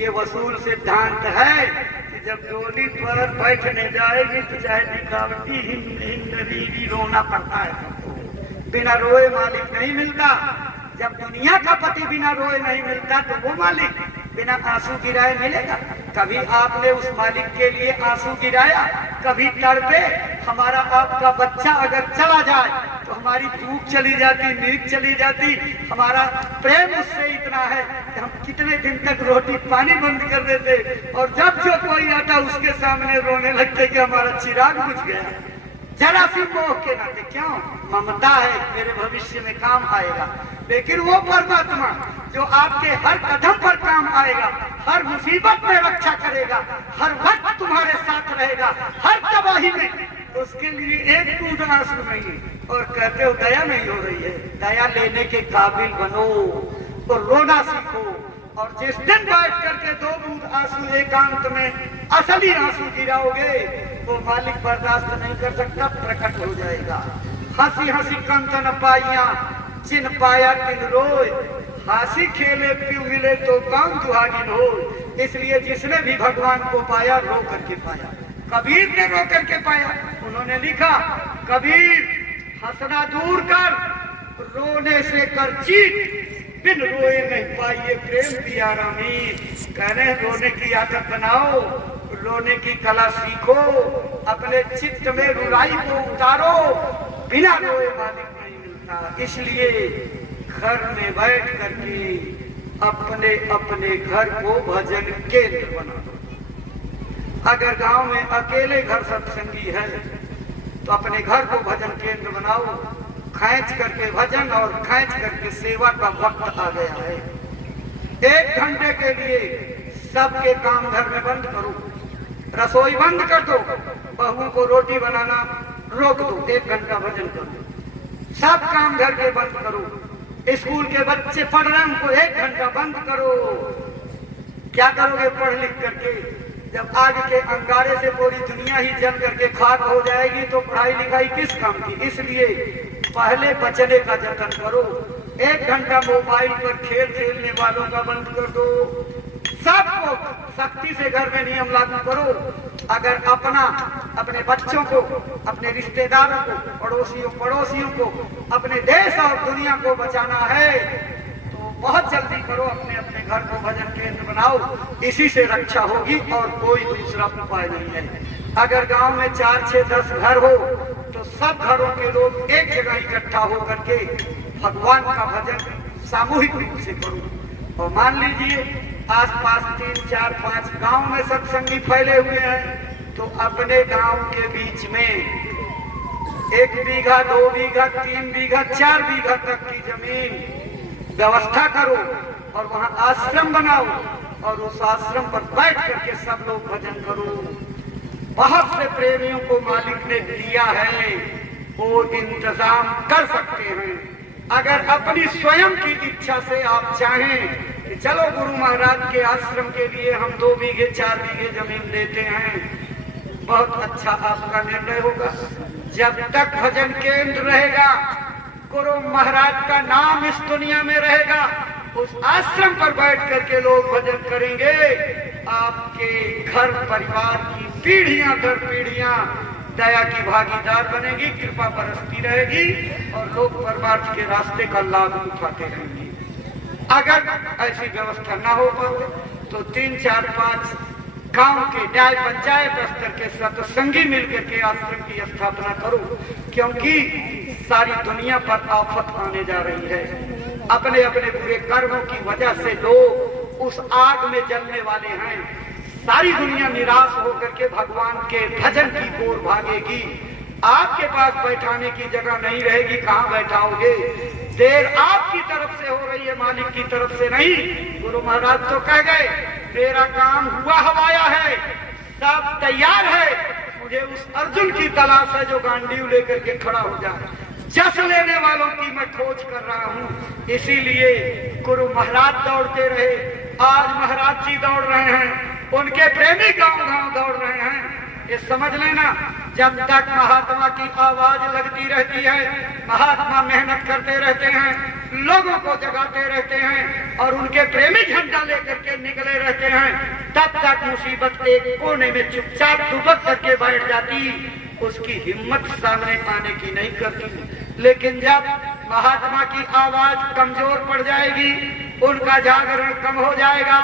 ये वसूल सिद्धांत है कि जब डोली पर बैठने जाएगी तो चाहे दिखावटी हिंदी रोना पड़ता है। बिना रोए मालिक नहीं मिलता। जब दुनिया का पति बिना रोए नहीं मिलता तो वो मालिक बिना आंसू गिराए मिलेगा। कभी आपने उस मालिक के लिए आंसू गिराया, कभी तड़पे। हमारा आपका बच्चा अगर चला जाए तो हमारी भूख चली जाती, नींद चली जाती। हमारा प्रेम उससे इतना है कि हम कितने दिन तक रोटी पानी बंद कर देते और जब जो कोई आता उसके सामने रोने लगते कि हमारा चिराग बुझ गया। जरा सी मोह के नाते, क्यों? ममता है, मेरे भविष्य में काम आएगा। लेकिन वो परमात्मा जो आपके हर कदम पर काम आएगा, हर मुसीबत में रक्षा करेगा, हर वक्त तुम्हारे साथ रहेगा, हर तबाही में, उसके लिए एक बूंद आंसू नहीं, और कहते हो दया नहीं हो रही है। दया लेने के काबिल बनो और रोना सीखो। और जिस दिन बैठ करके 2 बूंद आंसू एकांत में असली आंसू गिराओगे, वो मालिक बर्दाश्त नहीं कर सकता, प्रकट हो जाएगा। हंसी हंसी कंचन पाइया, चिन पाया तिन रोय, हंसी खेले प्यू मिले तो काम दुहागिन हो। इसलिए जिसने भी भगवान को पाया रो करके पाया। कबीर ने रो करके पाया। उन्होंने लिखा, कबीर हंसना दूर कर, रोने से कर चीट, बिन रोए नहीं पाइए प्रेम पियारा मीत। कह रहे हैं रोने की आदत बनाओ, रोने की कला सीखो, अपने चित्त में रुलाई को उतारो, बिना रोए मालिक नहीं मिलता। इसलिए घर में बैठ करके अपने अपने घर को भजन केंद्र बनाओ। अगर गांव में अकेले घर सत्संगी है तो अपने घर को भजन केंद्र बनाओ। खींच करके भजन और खींच करके सेवा का वक्त आ गया है। 1 घंटे के लिए सबके काम घर में बंद करो, रसोई बंद कर दो, बहुओं को रोटी बनाना रोक दो, 1 घंटा भजन करो। सब काम घर के बंद करो। स्कूल के बच्चे पढ़ रहे हैं, उनको 1 घंटा बंद करो। क्या करोगे पढ़ लिख करके? जब आग के अंगारे से पूरी दुनिया ही जल करके खाक हो जाएगी तो पढ़ाई लिखाई किस काम की? इसलिए पहले बचने का जतन करो। 1 घंटा मोबाइल पर खेल खेलने वालों का बंद कर दो। सबको सख्ती से घर में नियम लागू करो। अगर अपने बच्चों को, अपने रिश्तेदारों को, पड़ोसियों को, अपने देश और दुनिया को बचाना है तो बहुत जल्दी करो, अपने अपने घर को भजन केंद्र बनाओ। इसी से रक्षा होगी और कोई दूसरा उपाय नहीं है। अगर गांव में 4, 6, 10 घर हो तो सब घरों के लोग एक जगह इकट्ठा हो करके भगवान का भजन सामूहिक रूप से करो। और मान लीजिए आसपास 3, 4, 5 गांव में सत्संगी फैले हुए हैं तो अपने गांव के बीच में 1 बीघा, 2 बीघा, 3 बीघा, 4 बीघा तक की जमीन व्यवस्था करो और वहां आश्रम बनाओ और उस आश्रम पर बैठ करके सब लोग भजन करो। बहुत से प्रेमियों को मालिक ने दिया है, वो इंतजाम कर सकते हैं। अगर अपनी स्वयं की इच्छा से आप चाहें कि चलो गुरु महाराज के आश्रम के लिए हम 2 बीघे 4 बीघे जमीन देते हैं, बहुत अच्छा आपका निर्णय होगा। जब तक भजन केंद्र रहेगा, गुरु महाराज का नाम इस दुनिया में रहेगा, उस आश्रम पर बैठ करके लोग भजन करेंगे। आपके घर परिवार की पीढ़ियां दर पीढ़ियां दया की भागीदार बनेगी, कृपा बरसती रहेगी और लोग परमार्थ के रास्ते का लाभ उठाते रहेंगे। अगर ऐसी व्यवस्था ना हो पाए तो 3, 4, 5 गांव के न्याय पंचायत स्तर के सत्संगी मिलकर के आश्रम की स्थापना करो, क्योंकि सारी दुनिया पर आफत आने जा रही है। अपने अपने बुरे कर्मों की वजह से लोग उस आग में जलने वाले हैं। सारी दुनिया निराश होकर के भगवान के भजन की ओर भागेगी। आपके पास बैठाने की जगह नहीं रहेगी, कहाँ बैठाओगे? देर आपकी तरफ से हो रही है, मालिक की तरफ से नहीं। गुरु महाराज तो कह गए, मेरा काम हुआ हवाया है, सब तैयार है, मुझे उस अर्जुन की तलाश है जो गांडीव लेकर के खड़ा हो जाए। जस लेने वालों की मैं खोज कर रहा हूँ। इसीलिए गुरु महाराज दौड़ते रहे, आज महाराज जी दौड़ रहे हैं, उनके प्रेमी गांव-गांव दौड़ रहे हैं। ये समझ लेना, जब तक महात्मा की आवाज लगती रहती है, महात्मा मेहनत करते रहते हैं, लोगों को जगाते रहते हैं और उनके प्रेमी झंडा लेकर के निकले रहते हैं, तब तक मुसीबत एक कोने में चुपचाप दुबक करके बैठ जाती, उसकी हिम्मत सामने आने की नहीं करती। लेकिन जब महात्मा की आवाज कमजोर पड़ जाएगी, उनका जागरण कम हो जाएगा,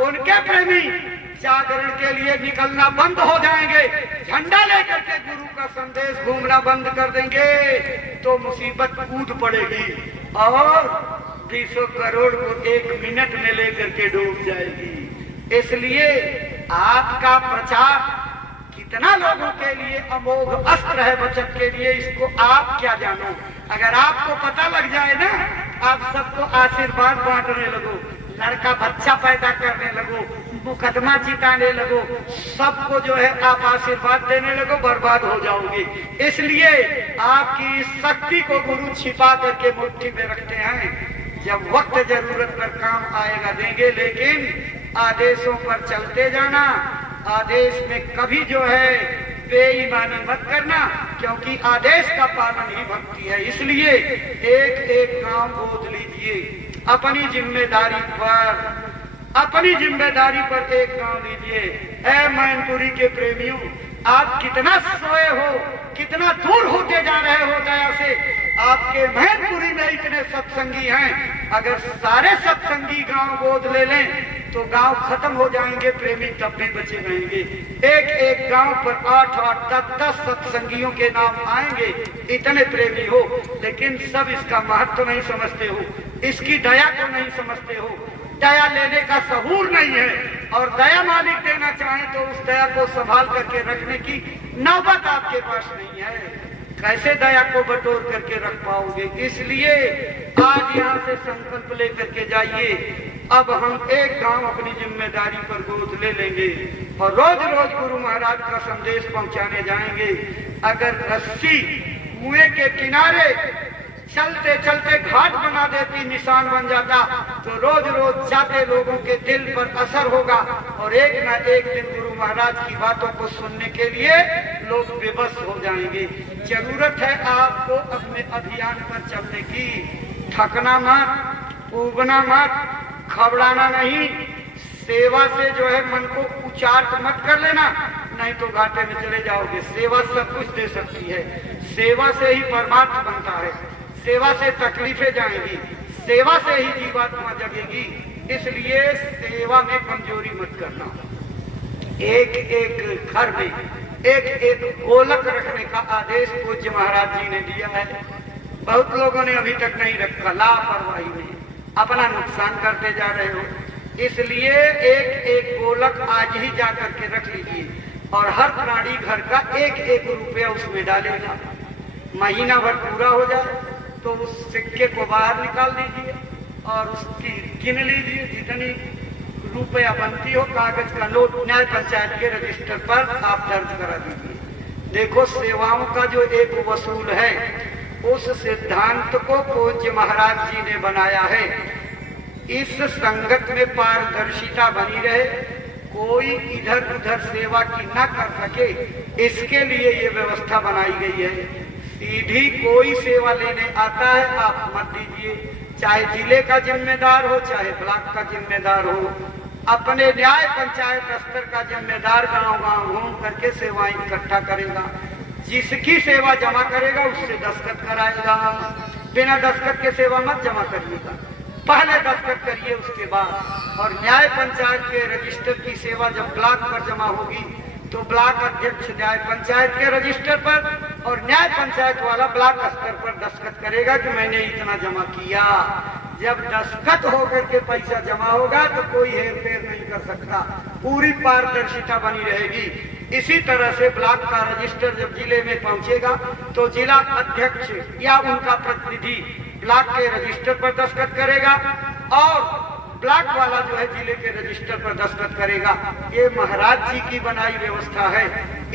उनके प्रेमी जागरण के लिए निकलना बंद हो जाएंगे, झंडा लेकर के गुरु का संदेश घूमना बंद कर देंगे, तो मुसीबत कूद पड़ेगी और 200 करोड़ को 1 मिनट में लेकर के डूब जाएगी। इसलिए आपका प्रचार कितना लोगों के लिए अमोघ अस्त्र है बचत के लिए, इसको आप क्या जानो। अगर आपको पता लग जाए ना, आप सबको आशीर्वाद बांटने लगो, लड़का बच्चा पैदा करने लगो, मुकदमा जिताने लगो, सबको जो है आप आशीर्वाद देने लगो, बर्बाद हो जाओगे। इसलिए आपकी इस शक्ति को गुरु छिपा करके मुट्ठी में रखते हैं। जब वक्त जरूरत पर काम आएगा देंगे, लेकिन आदेशों पर चलते जाना, आदेश में कभी जो है बेईमानी मत करना, क्योंकि आदेश का पालन ही भक्ति है। इसलिए एक एक गांव गोद लीजिए, अपनी जिम्मेदारी पर एक गांव लीजिए। ऐ मैनपुरी के प्रेमियों, आप कितना सोए हो, कितना दूर होते जा रहे हो दया से। आपके मैनपुरी में इतने सत्संगी हैं, अगर सारे सत्संगी गांव गोद ले लें तो गांव खत्म हो जाएंगे, प्रेमी तब भी बचे रहेंगे। एक एक गांव पर 8-8, 10-10 सत्संगियों के नाम आएंगे, इतने प्रेमी हो, लेकिन सब इसका महत्व नहीं समझते हो, इसकी दया को नहीं समझते हो, दया लेने का सहूर नहीं है। और दया मालिक देना चाहे तो उस दया को संभाल करके रखने की नौबत आपके पास नहीं है। कैसे दया को बटोर करके रख पाओगे? इसलिए आज यहाँ से संकल्प लेकर के जाइए, अब हम एक गांव अपनी जिम्मेदारी पर गोद ले लेंगे और रोज रोज गुरु महाराज का संदेश पहुंचाने जाएंगे। अगर रस्सी कुएं के किनारे चलते चलते घाट बना देती, निशान बन जाता, तो रोज रोज जाते लोगों के दिल पर असर होगा और एक न एक दिन गुरु महाराज की बातों को सुनने के लिए लोग बेबस हो जाएंगे। जरूरत है आपको अपने अभियान पर चलने की। थकना मत, उबना मत, घबराना नहीं। सेवा से जो है मन को उचाट मत कर लेना, नहीं तो घाटे में चले जाओगे। सेवा सब कुछ दे सकती है, सेवा से ही परमार्थ बनता है, सेवा से तकलीफें जाएंगी, सेवा से ही जीवात्मा जगेगी। इसलिए सेवा में कमजोरी मत करना। एक एक घर में एक एक गोलक रखने का आदेश पूज्य महाराज जी ने दिया है। बहुत लोगों ने अभी तक नहीं रखा, लापरवाही में अपना नुकसान करते जा रहे हो। इसलिए एक एक गोलक आज ही जा करके रख लीजिए और हर प्राणी घर का एक एक रुपया उसमें डालेगा। महीना भर पूरा हो जाए तो उस सिक्के को बाहर निकाल दीजिए और उसकी गिन लीजिए, जितनी रुपया बनती हो कागज का नोट न्याय पंचायत के रजिस्टर पर आप दर्ज करा दीजिए। देखो, सेवाओं का जो एक वसूल है, उस सिद्धांत को पूज्य महाराज जी ने बनाया है। इस संगत में पारदर्शिता बनी रहे, कोई इधर उधर सेवा की न कर सके, इसके लिए ये व्यवस्था बनाई गई है। सीधी कोई सेवा लेने आता है आप मत दीजिए, चाहे जिले का जिम्मेदार हो, चाहे ब्लॉक का जिम्मेदार हो, अपने न्याय पंचायत स्तर का जिम्मेदार गांव गांव घूम करके सेवाएं इकट्ठा करेगा। जिसकी सेवा जमा करेगा उससे दस्तखत कराएगा। बिना दस्तखत के सेवा मत जमा करिएगा, पहले दस्तखत करिए उसके बाद। और न्याय पंचायत के रजिस्टर की सेवा जब ब्लॉक पर जमा होगी तो ब्लॉक अध्यक्ष न्याय पंचायत के रजिस्टर पर और न्याय पंचायत वाला ब्लॉक स्तर पर दस्तखत करेगा कि मैंने इतना जमा किया। जब दस्तखत होकर के पैसा जमा होगा तो कोई हेर फेर नहीं कर सकता, पूरी पारदर्शिता बनी रहेगी। इसी तरह से ब्लॉक का रजिस्टर जब जिले में पहुंचेगा तो जिला अध्यक्ष या उनका प्रतिनिधि ब्लॉक के रजिस्टर पर दस्तखत करेगा और ब्लॉक वाला जो है जिले के रजिस्टर पर दस्तखत करेगा। ये महाराज जी की बनाई व्यवस्था है।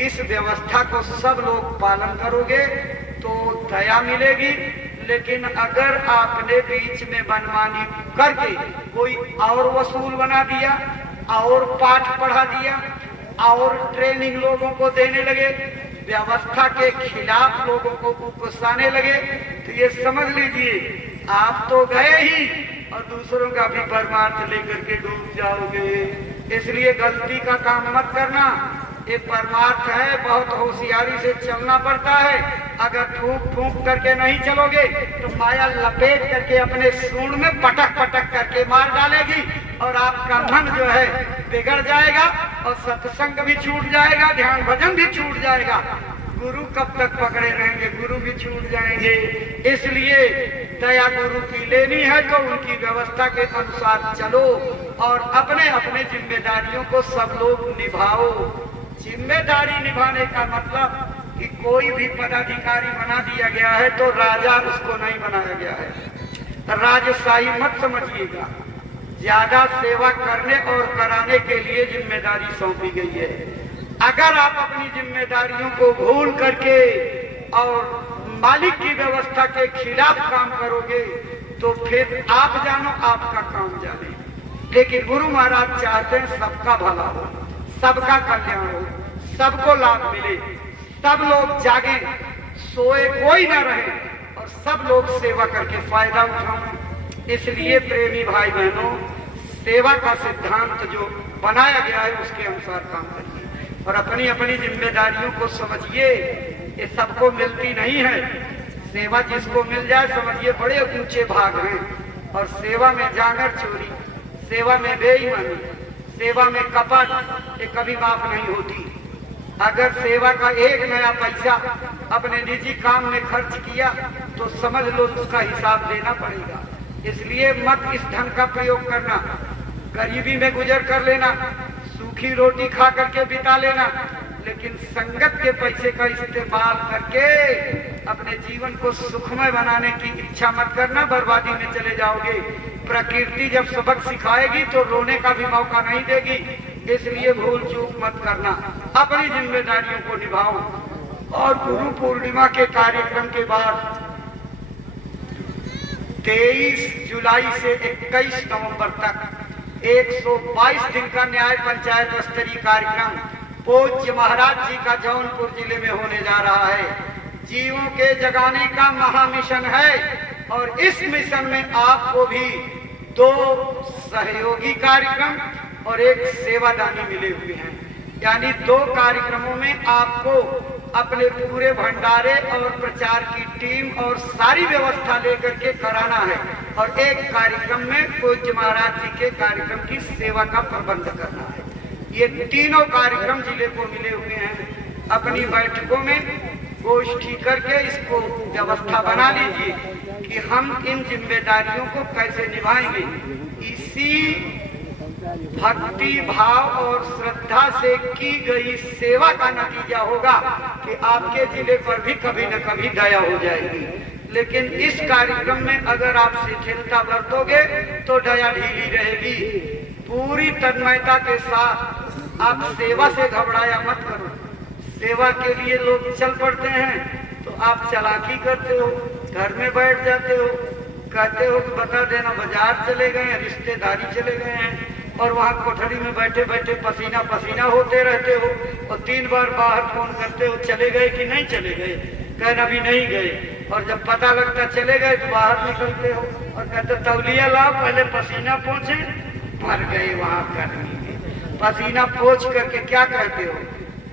इस व्यवस्था को सब लोग पालन करोगे तो दया मिलेगी। लेकिन अगर आपने बीच में मनमानी करके कोई और वसूल बना दिया और पाठ पढ़ा दिया और ट्रेनिंग लोगों को देने लगे, व्यवस्था के खिलाफ लोगों को उकसाने लगे, तो ये समझ लीजिए आप तो गए ही और दूसरों का भी परमार्थ लेकर के डूब जाओगे। इसलिए गलती का काम मत करना। ये परमार्थ है, बहुत होशियारी से चलना पड़ता है। अगर फूंक फूंक करके नहीं चलोगे तो माया लपेट करके अपने सूंड में पटक पटक करके मार डालेगी और आपका मन जो है बिगड़ जाएगा और सत्संग भी छूट जाएगा, ध्यान भजन भी छूट जाएगा। गुरु कब तक पकड़े रहेंगे? गुरु भी छूट जाएंगे। इसलिए दया गुरु की लेनी है तो उनकी व्यवस्था के अनुसार चलो और अपने अपने जिम्मेदारियों को सब लोग निभाओ। जिम्मेदारी निभाने का मतलब कि कोई भी पदाधिकारी बना दिया गया है तो राजा उसको नहीं बनाया गया है। राजशाही मत समझिएगा। ज्यादा सेवा करने और कराने के लिए जिम्मेदारी सौंपी गई है। अगर आप अपनी जिम्मेदारियों को भूल करके और मालिक की व्यवस्था के खिलाफ काम करोगे तो फिर आप जानो, आपका काम जाने। लेकिन गुरु महाराज चाहते हैं सबका भला हो, सबका कल्याण हो, सबको लाभ मिले, सब लोग जागे, सोए कोई ना रहे और सब लोग सेवा करके फायदा उठाएं। इसलिए प्रेमी भाई बहनों, सेवा का सिद्धांत जो बनाया गया है उसके अनुसार काम करिए और अपनी अपनी जिम्मेदारियों को समझिए। ये सबको मिलती नहीं है। सेवा जिसको मिल जाए समझिए बड़े ऊंचे भाग हैं। और सेवा में जांगर चोरी, सेवा में बेईमानी, सेवा में कपट ये कभी माफ नहीं होती। अगर सेवा का एक नया पैसा अपने निजी काम में खर्च किया तो समझ लो उसका हिसाब देना पड़ेगा। इसलिए मत इस ढंग का प्रयोग करना। गरीबी में गुजर कर लेना, सूखी रोटी खा करके बिता लेना, लेकिन संगत के पैसे का इस्तेमाल करके अपने जीवन को सुखमय बनाने की इच्छा मत करना, बर्बादी में चले जाओगे। प्रकृति जब सबक सिखाएगी तो रोने का भी मौका नहीं देगी। इसलिए भूल चूक मत करना, अपनी जिम्मेदारियों को निभाओ। और गुरु पूर्णिमा के कार्यक्रम के बाद 23 जुलाई से 21 नवंबर तक 122 दिन का न्याय पंचायत स्तरीय कार्यक्रम पूज्य महाराज जी का जौनपुर जिले में होने जा रहा है। जीवों के जगाने का महामिशन है और इस मिशन में आपको भी 2 सहयोगी कार्यक्रम और 1 सेवादानी मिले हुए हैं। यानी 2 कार्यक्रमों में आपको अपने पूरे भंडारे और प्रचार की टीम और सारी व्यवस्था लेकर के कराना है और 1 कार्यक्रम में पूज्य महाराज जी के कार्यक्रम की सेवा का प्रबंध करना है। ये तीनों कार्यक्रम जिले को मिले हुए हैं। अपनी बैठकों में गोष्ठी करके इसको व्यवस्था बना लीजिए कि हम इन जिम्मेदारियों को कैसे निभाएंगे। इसी भक्ति भाव और श्रद्धा से की गई सेवा का नतीजा होगा कि आपके जिले पर भी कभी न कभी दया हो जाएगी। लेकिन इस कार्यक्रम में अगर आप शिथिलता बरतोगे तो दया ढीली रहेगी। पूरी तन्मयता के साथ आप सेवा से घबराया मत करो। सेवा के लिए लोग चल पड़ते हैं तो आप चालाकी करते हो, घर में बैठ जाते हो, कहते हो कि बता देना बाजार चले गए हैं, रिश्तेदारी चले गए हैं और वहाँ कोठरी में बैठे बैठे पसीना पसीना होते रहते हो और 3 बार बाहर फोन करते हो चले गए कि नहीं चले गए, कहना भी नहीं गए। और जब पता लगता चले गए तो बाहर निकलते हो और कहते तौलिया लाओ, पहले पसीना पोंछे, मर गए वहाँ गर्मी में। पसीना पोंछ करके क्या कहते हो,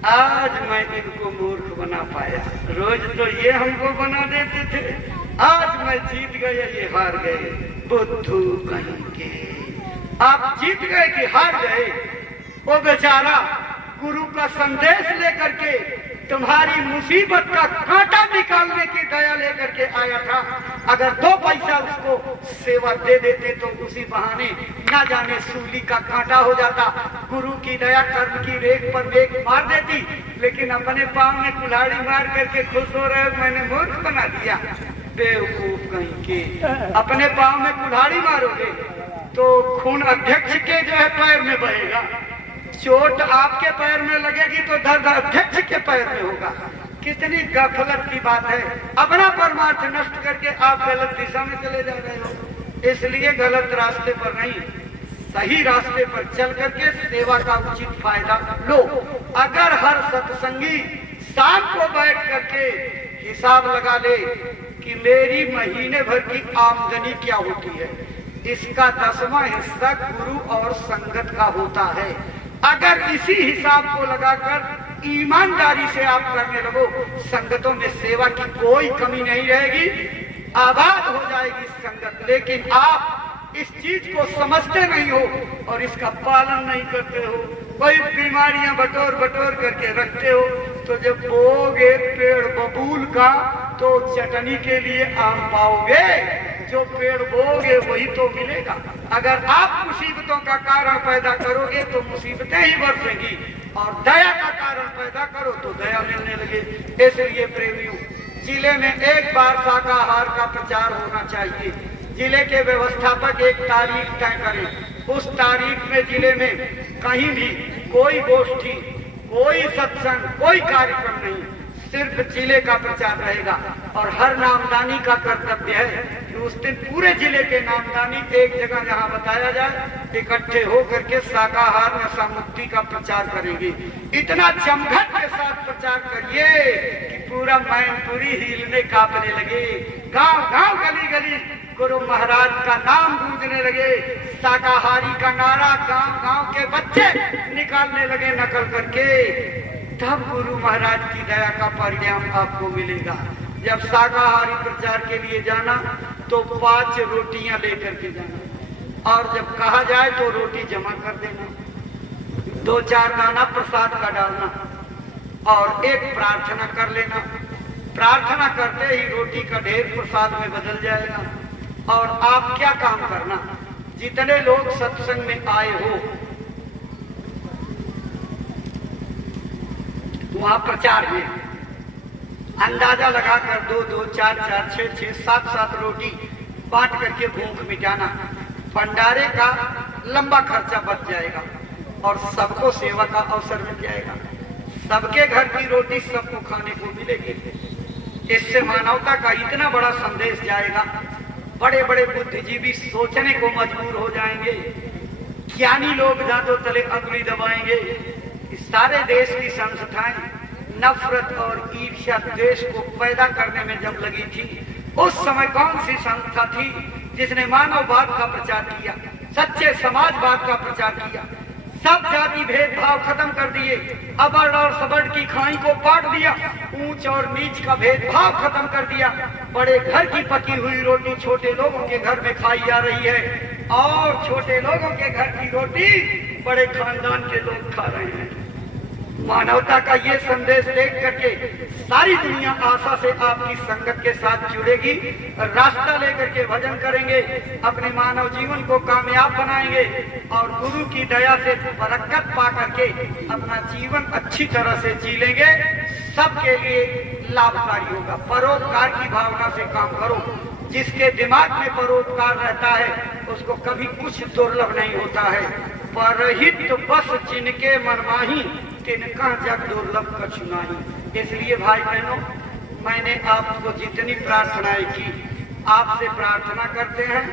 आज मैं इनको मूर्ख बना पाया। रोज तो ये हमको बना देते थे, आज मैं जीत गया ये हार गए। बुद्धू कहीं के आप जीत गए कि हार गए? वो बेचारा गुरु का संदेश लेकर के तुम्हारी मुसीबत का कांटा निकालने की दया लेकर के आया था। अगर 2 पैसा उसको सेवा दे देते तो उसी बहाने ना जाने सूली का कांटा हो जाता। गुरु की दया कर्म की रेख पर रेख मार देती, लेकिन अपने पांव में कुल्हाड़ी मार करके खुश हो रहे मैंने मूर्ख बना दिया। बेवकूफ कहीं के, अपने पांव में कुल्हाड़ी मारोगे तो खून अध्यक्ष के जो है पैर में बहेगा, चोट आपके पैर में लगेगी तो दर्द अध्यक्ष के पैर में होगा। कितनी गफलत की बात है। अपना परमार्थ नष्ट करके आप गलत दिशा में चले जा रहे हो। इसलिए गलत रास्ते पर नहीं, सही रास्ते पर चल करके सेवा का उचित फायदा लो। अगर हर सत्संगी शाम को बैठ करके हिसाब लगा ले कि मेरी महीने भर की आमदनी क्या होती है, इसका 10वां हिस्सा गुरु और संगत का होता है। अगर इसी हिसाब को लगाकर ईमानदारी से आप करने लगो, संगतों में सेवा की कोई कमी नहीं रहेगी, आबाद हो जाएगी संगत। लेकिन आप इस चीज को समझते नहीं हो और इसका पालन नहीं करते हो, कोई बीमारियां बटोर बटोर करके रखते हो, तो जब बोओगे पेड़ बबूल का तो चटनी के लिए आम पाओगे। जो पेड़ बोओगे वही तो मिलेगा। अगर आप मुसीबतों का कारण पैदा करोगे तो मुसीबतें ही बरसेंगी, और दया का कारण पैदा करो तो दया मिलने लगे। इसलिए प्रेमियों, जिले में एक बार शाकाहार का प्रचार होना चाहिए। जिले के व्यवस्थापक एक तारीख तय करें उस तारीख में जिले में कहीं भी कोई गोष्ठी, कोई सत्संग, कोई कार्यक्रम नहीं, सिर्फ जिले का प्रचार रहेगा। और हर नामदानी का कर्तव्य है कि उस दिन पूरे जिले के नामदानी एक जगह जहां बताया जाए, इकट्ठे होकर के शाकाहार नशा मुक्ति का प्रचार करेंगे। इतना जमघट के साथ प्रचार करिए कि पूरा मैनपुरी हिलने कांपने लगे, गांव गांव गली गली गुरु महाराज का नाम गूंजने लगे, शाकाहारी का नारा गांव गांव के बच्चे निकालने लगे नकल करके। तब गुरु महाराज की दया का परिणाम आपको मिलेगा। जब शाकाहारी प्रचार के लिए जाना तो 5 रोटियां लेकर के जाना, और जब कहा जाए तो रोटी जमा कर देना, 2-4 दाना प्रसाद का डालना, और एक प्रार्थना कर लेना। प्रार्थना करते ही रोटी का ढेर प्रसाद में बदल जाएगा। और आप क्या काम करना, जितने लोग सत्संग में आए हो वहां प्रचार में अंदाजा लगाकर 2-2, 4-4, 6-6, 7-7 रोटी बांट करके भूख मिटाना। भंडारे का लंबा खर्चा बच जाएगा और सबको सेवा का अवसर मिल जाएगा। सबके घर की रोटी सबको खाने को मिलेगी। इससे मानवता का इतना बड़ा संदेश जाएगा, बड़े बड़े बुद्धिजीवी सोचने को मजबूर हो जाएंगे, ज्ञानी लोग दांतों तले अंगुली दबाएंगे। सारे देश की संस्थाएं नफरत और ईर्ष्या द्वेष को पैदा करने में जब लगी थी, उस समय कौन सी संस्था थी जिसने मानववाद का प्रचार किया, सच्चे समाजवाद का प्रचार किया, सब जाति भेदभाव खत्म कर दिए, अवर्ण और सवर्ण की खाई को पाट दिया, ऊंच और नीच का भेदभाव खत्म कर दिया। बड़े घर की पकी हुई रोटी छोटे लोगों के घर में खाई जा रही है, और छोटे लोगों के घर की रोटी बड़े खानदान के लोग खा रहे हैं। मानवता का ये संदेश देख करके सारी दुनिया आशा से आपकी संगत के साथ जुड़ेगी, रास्ता लेकर के भजन करेंगे, अपने मानव जीवन को कामयाब बनाएंगे और गुरु की दया से बरकत पा करके अपना जीवन अच्छी तरह से जी लेंगे। सबके लिए लाभकारी होगा। परोपकार की भावना से काम करो। जिसके दिमाग में परोपकार रहता है उसको कभी कुछ दुर्लभ नहीं होता है। परहित बस जिनके मनमाही, तिनका जग दुर्लभ कछु नाही। इसलिए भाई बहनों, मैंने आपको जितनी प्रार्थनाएं की, आपसे प्रार्थना करते हैं,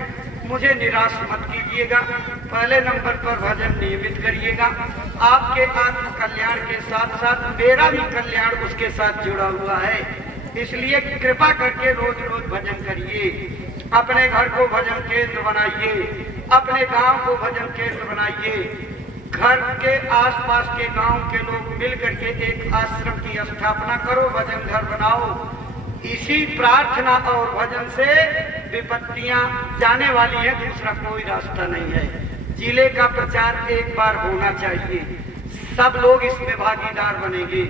मुझे निराश मत कीजिएगा। पहले नंबर पर भजन नियमित करिएगा। आपके आत्म कल्याण के साथ साथ मेरा भी कल्याण उसके साथ जुड़ा हुआ है। इसलिए कृपा करके रोज रोज भजन करिए। अपने घर को भजन केंद्र बनाइए, अपने गांव को भजन केंद्र बनाइए। घर के आसपास के गांव के लोग मिल करके एक आश्रम की स्थापना करो, भजन घर बनाओ। इसी प्रार्थना और भजन से विपत्तियां जाने वाली है, दूसरा कोई रास्ता नहीं है। जिले का प्रचार एक बार होना चाहिए, सब लोग इसमें भागीदार बनेंगे।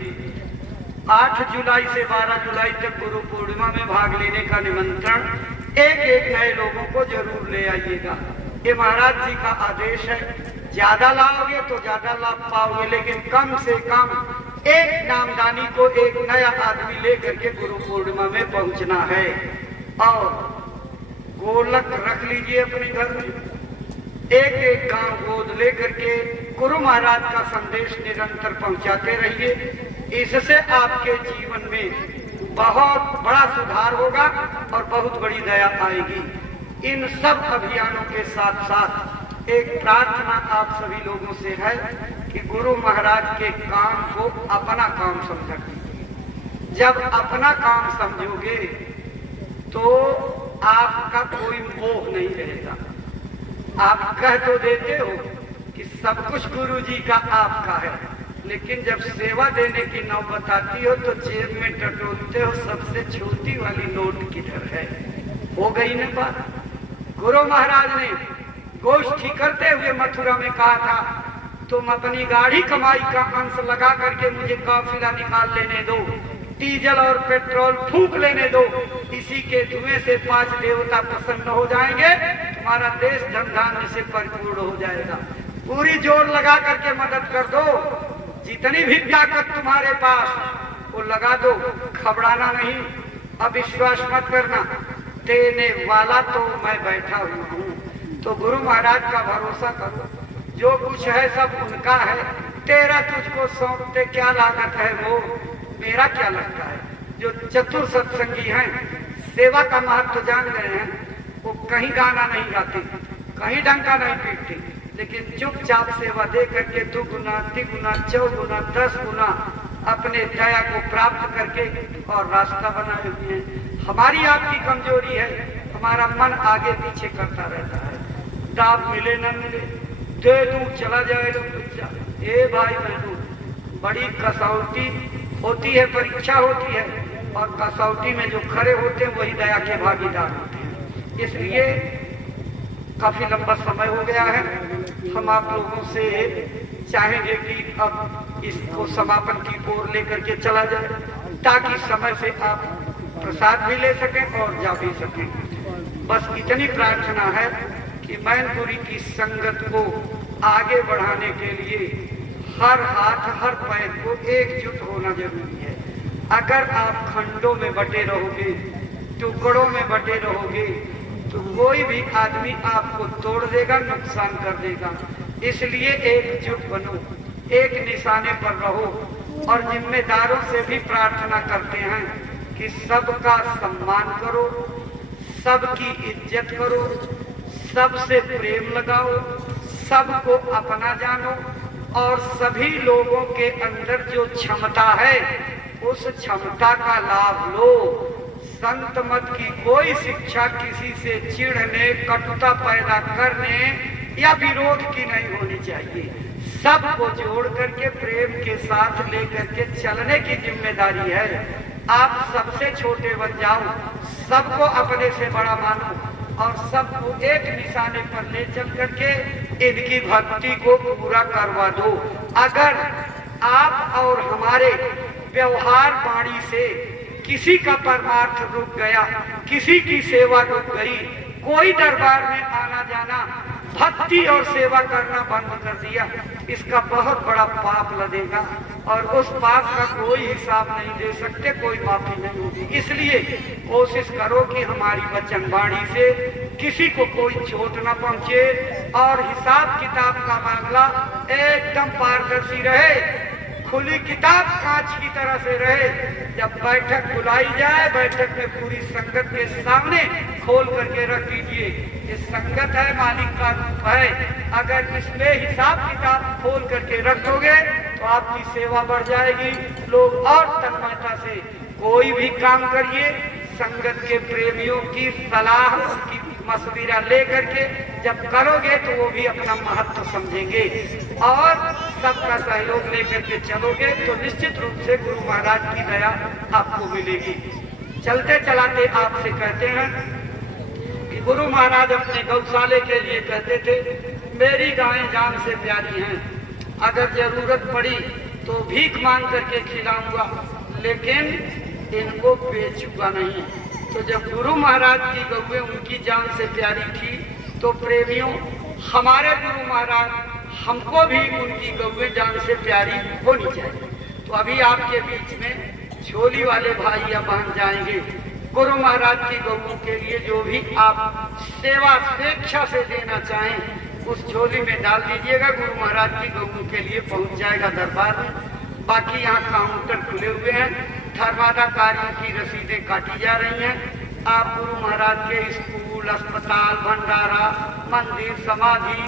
8 जुलाई से 12 जुलाई तक गुरु पूर्णिमा में भाग लेने का निमंत्रण एक एक नए लोगों को जरूर ले आइएगा। ये महाराज जी का आदेश है। ज्यादा लाओगे तो ज्यादा लाभ पाओगे, लेकिन कम से कम एक नामदानी को एक नया आदमी लेकर के गुरु पूर्णिमा में पहुंचना है। और गोलक रख लीजिए अपने घर में, एक एक गांव गोद लेकर के गुरु महाराज का संदेश निरंतर पहुंचाते रहिए। इससे आपके जीवन में बहुत बड़ा सुधार होगा और बहुत बड़ी दया आएगी। इन सब अभियानों के साथ साथ एक प्रार्थना आप सभी लोगों से है कि गुरु महाराज के काम को अपना काम समझा कीजिए। जब अपना काम समझोगे तो आपका कोई मोह नहीं रहेगा। आप कह तो देते हो कि सब कुछ गुरु जी का आपका है, लेकिन जब सेवा देने की नौबत आती हो तो जेब में टटोलते हो सबसे छोटी वाली नोट किधर है। हो गई न बात। गुरु महाराज ने गोष्ठी करते हुए मथुरा में कहा था, तुम अपनी गाड़ी कमाई का अंश लगा करके मुझे काफिला निकाल लेने दो, डीजल और पेट्रोल फूंक लेने दो, इसी के धुएं से 5 देवता प्रसन्न हो जाएंगे, तुम्हारा देश धन धान्य से परिपूर्ण हो जाएगा। पूरी जोर लगा करके मदद कर दो, जितनी भी ताकत तुम्हारे पास वो लगा दो, घबराना नहीं, अविश्वास मत करना, देने वाला तो मैं बैठा हुआ हूँ। तो गुरु महाराज का भरोसा करो, जो कुछ है सब उनका है, तेरा तुझको सौंपते क्या लागत है वो, मेरा क्या लगता है। जो चतुर सत्संगी हैं, सेवा का महत्व जान गए हैं, वो कहीं गाना नहीं गाते, कहीं डंका नहीं पीटते, लेकिन चुपचाप सेवा दे करके 2 गुना 3 गुना 4 गुना 10 गुना अपने दया को प्राप्त करके और रास्ता बनाए हुए हैं। हमारी आपकी कमजोरी है, हमारा मन आगे पीछे करता रहता है, दाब मिले न मिले, दे दूं चला जाएगा बच्चा। ए भाई बहनों, बड़ी कसौटी होती है, परीक्षा होती है, और कसौटी में जो खड़े होते हैं वही दया के भागीदार होते हैं। इसलिए काफी लंबा समय हो गया है, हम आप लोगों से चाहेंगे कि अब इसको समापन की ओर लेकर के चला जाए, ताकि समय से आप प्रसाद भी ले सकें और जा भी सकें। बस इतनी प्रार्थना है कि मैनपुरी की संगत को आगे बढ़ाने के लिए हर हाथ हर पैर को एकजुट होना जरूरी है। अगर आप खंडों में बटे रहोगे, टुकड़ों में बटे रहोगे, तो कोई भी आदमी आपको तोड़ देगा, नुकसान कर देगा। इसलिए एकजुट बनो, एक निशाने पर रहो, और जिम्मेदारों से भी प्रार्थना करते हैं कि सबका सम्मान करो, सबकी इज्जत करो, सबसे प्रेम लगाओ, सबको अपना जानो, और सभी लोगों के अंदर जो क्षमता है उस क्षमता का लाभ लो। संत मत की कोई शिक्षा किसी से चिढ़ने, कटुता पैदा करने या विरोध की नहीं होनी चाहिए। सबको जोड़ करके प्रेम के साथ लेकर के चलने की जिम्मेदारी है। आप सबसे छोटे बन जाओ, सबको अपने से बड़ा मानो, और सबको एक निशाने पर ले चल करके इनकी भक्ति को पूरा करवा दो। अगर आप और हमारे व्यवहार वाणी से किसी का परमार्थ रुक गया, किसी की सेवा रुक गई, कोई दरबार में आना जाना, भक्ति और सेवा करना बंद कर दिया, इसका बहुत बड़ा पाप लगेगा, और उस पाप का कोई हिसाब नहीं दे सकते, कोई माफी नहीं होगी। इसलिए कोशिश करो कि हमारी वचन वाणी से किसी को कोई चोट न पहुंचे, और हिसाब किताब का मामला एकदम पारदर्शी रहे, खुली किताब कांच की तरह से रहे। जब बैठक बुलाई जाए, बैठक में पूरी संगत के सामने खोल करके रख दीजिए, ये संगत है, मालिक का रूप है। अगर इसमें हिसाब किताब खोल करके रखोगे तो आपकी सेवा बढ़ जाएगी। लोग और तन्मयता से कोई भी काम करिए, संगत के प्रेमियों की सलाह, उनकी मशविरा लेकर के जब करोगे तो वो भी अपना महत्व समझेंगे, और सबका सहयोग लेकर के चलोगे तो निश्चित रूप से गुरु महाराज की दया आपको मिलेगी। चलते चलाते आपसे कहते हैं कि गुरु महाराज अपने गौशाले के लिए कहते थे, मेरी गायें जान से प्यारी हैं, अगर जरूरत पड़ी तो भीख मांग करके खिलाऊंगा, लेकिन इनको बेचूंगा नहीं। तो जब गुरु महाराज की गौएं उनकी जान से प्यारी थी, तो प्रेमियों, हमारे गुरु महाराज हमको भी उनकी गौएं जान से प्यारी होनी चाहिए। तो अभी आपके बीच में झोली वाले भाई या बहन जाएंगे, गुरु महाराज की गौओं के लिए जो भी आप सेवा स्वेच्छा से देना चाहें उस झोली में डाल दीजिएगा, गुरु महाराज की गौओं के लिए पहुंच जाएगा दरबार में। बाकी यहाँ काउंटर खुले हुए हैं, धर्मादा कार्यों की रसीदें काटी जा रही हैं। आप गुरु महाराज के स्कूल, अस्पताल, भंडारा, मंदिर, समाधि,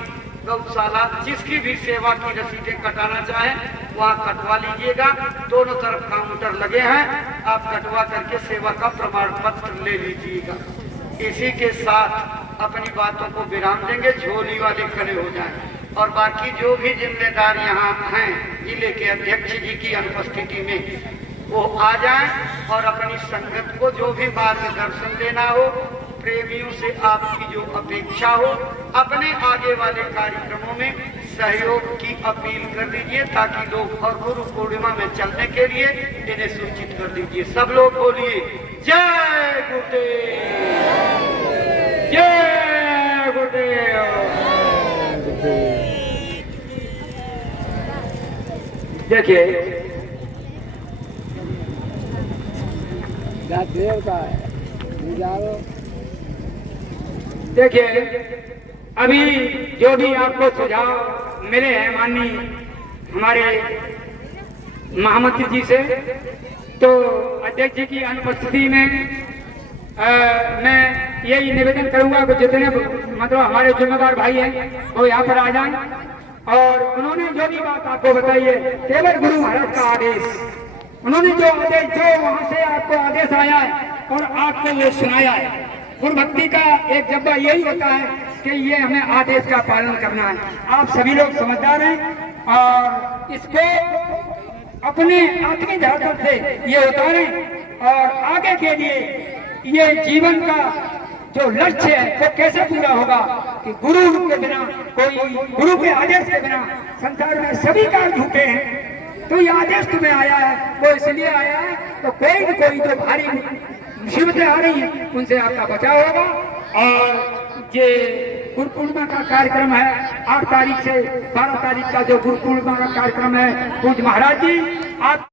गौशाला, जिसकी भी सेवा की रसीदें कटाना चाहें वहाँ कटवा लीजिएगा। दोनों तरफ काउंटर लगे हैं, आप कटवा करके सेवा का प्रमाण पत्र ले लीजिएगा। इसी के साथ अपनी बातों को विराम देंगे, झोली वाले खड़े हो जाएं, और बाकी जो भी जिम्मेदार यहाँ हैं जिले के अध्यक्ष जी की अनुपस्थिति में, वो आ जाएं और अपनी संगत को जो भी मार्गदर्शन देना हो, प्रेमियों से आपकी जो अपेक्षा हो, अपने आगे वाले कार्यक्रमों में सहयोग की अपील कर दीजिए, ताकि लोग और गुरु पूर्णिमा में चलने के लिए इन्हें सूचित कर दीजिए। सब लोग बोलिए जय गुरुदेव, जय गुरुदेव। देखिए देखिए, अभी जो भी आपको सुझाव मिले हैं माननीय हमारे महामंत्री जी से, तो अध्यक्ष जी की अनुपस्थिति में मैं यही निवेदन करूंगा कि जितने मतलब हमारे जिम्मेदार भाई हैं वो यहाँ पर आ जाएं। और उन्होंने जो भी बात आपको बताई है केवल गुरु महाराज का आदेश, उन्होंने जो आदेश जो वहां से आपको आदेश आया है और आपको ये सुनाया है। गुरु भक्ति का एक जज्बा यही होता है कि ये हमें आदेश का पालन करना है। आप सभी लोग समझदार हैं और इसको अपने आत्मिक धरातल से ये उतारें और आगे के लिए ये जीवन का जो लक्ष्य है वो कैसे पूरा होगा कि गुरु के बिना, कोई गुरु के आदेश के बिना संसार में सभी कार्य झूठे हैं। तो ये आदेश तुम्हें आया है वो इसलिए आया है तो कोई न कोई जो भारी मुसीबतें आ रही हैं उनसे आपका बचाव होगा। और ये गुरु पूर्णिमा का कार्यक्रम है 8 तारीख से 12 तारीख का जो गुरु पूर्णिमा का कार्यक्रम है, पूज्य महाराज जी आप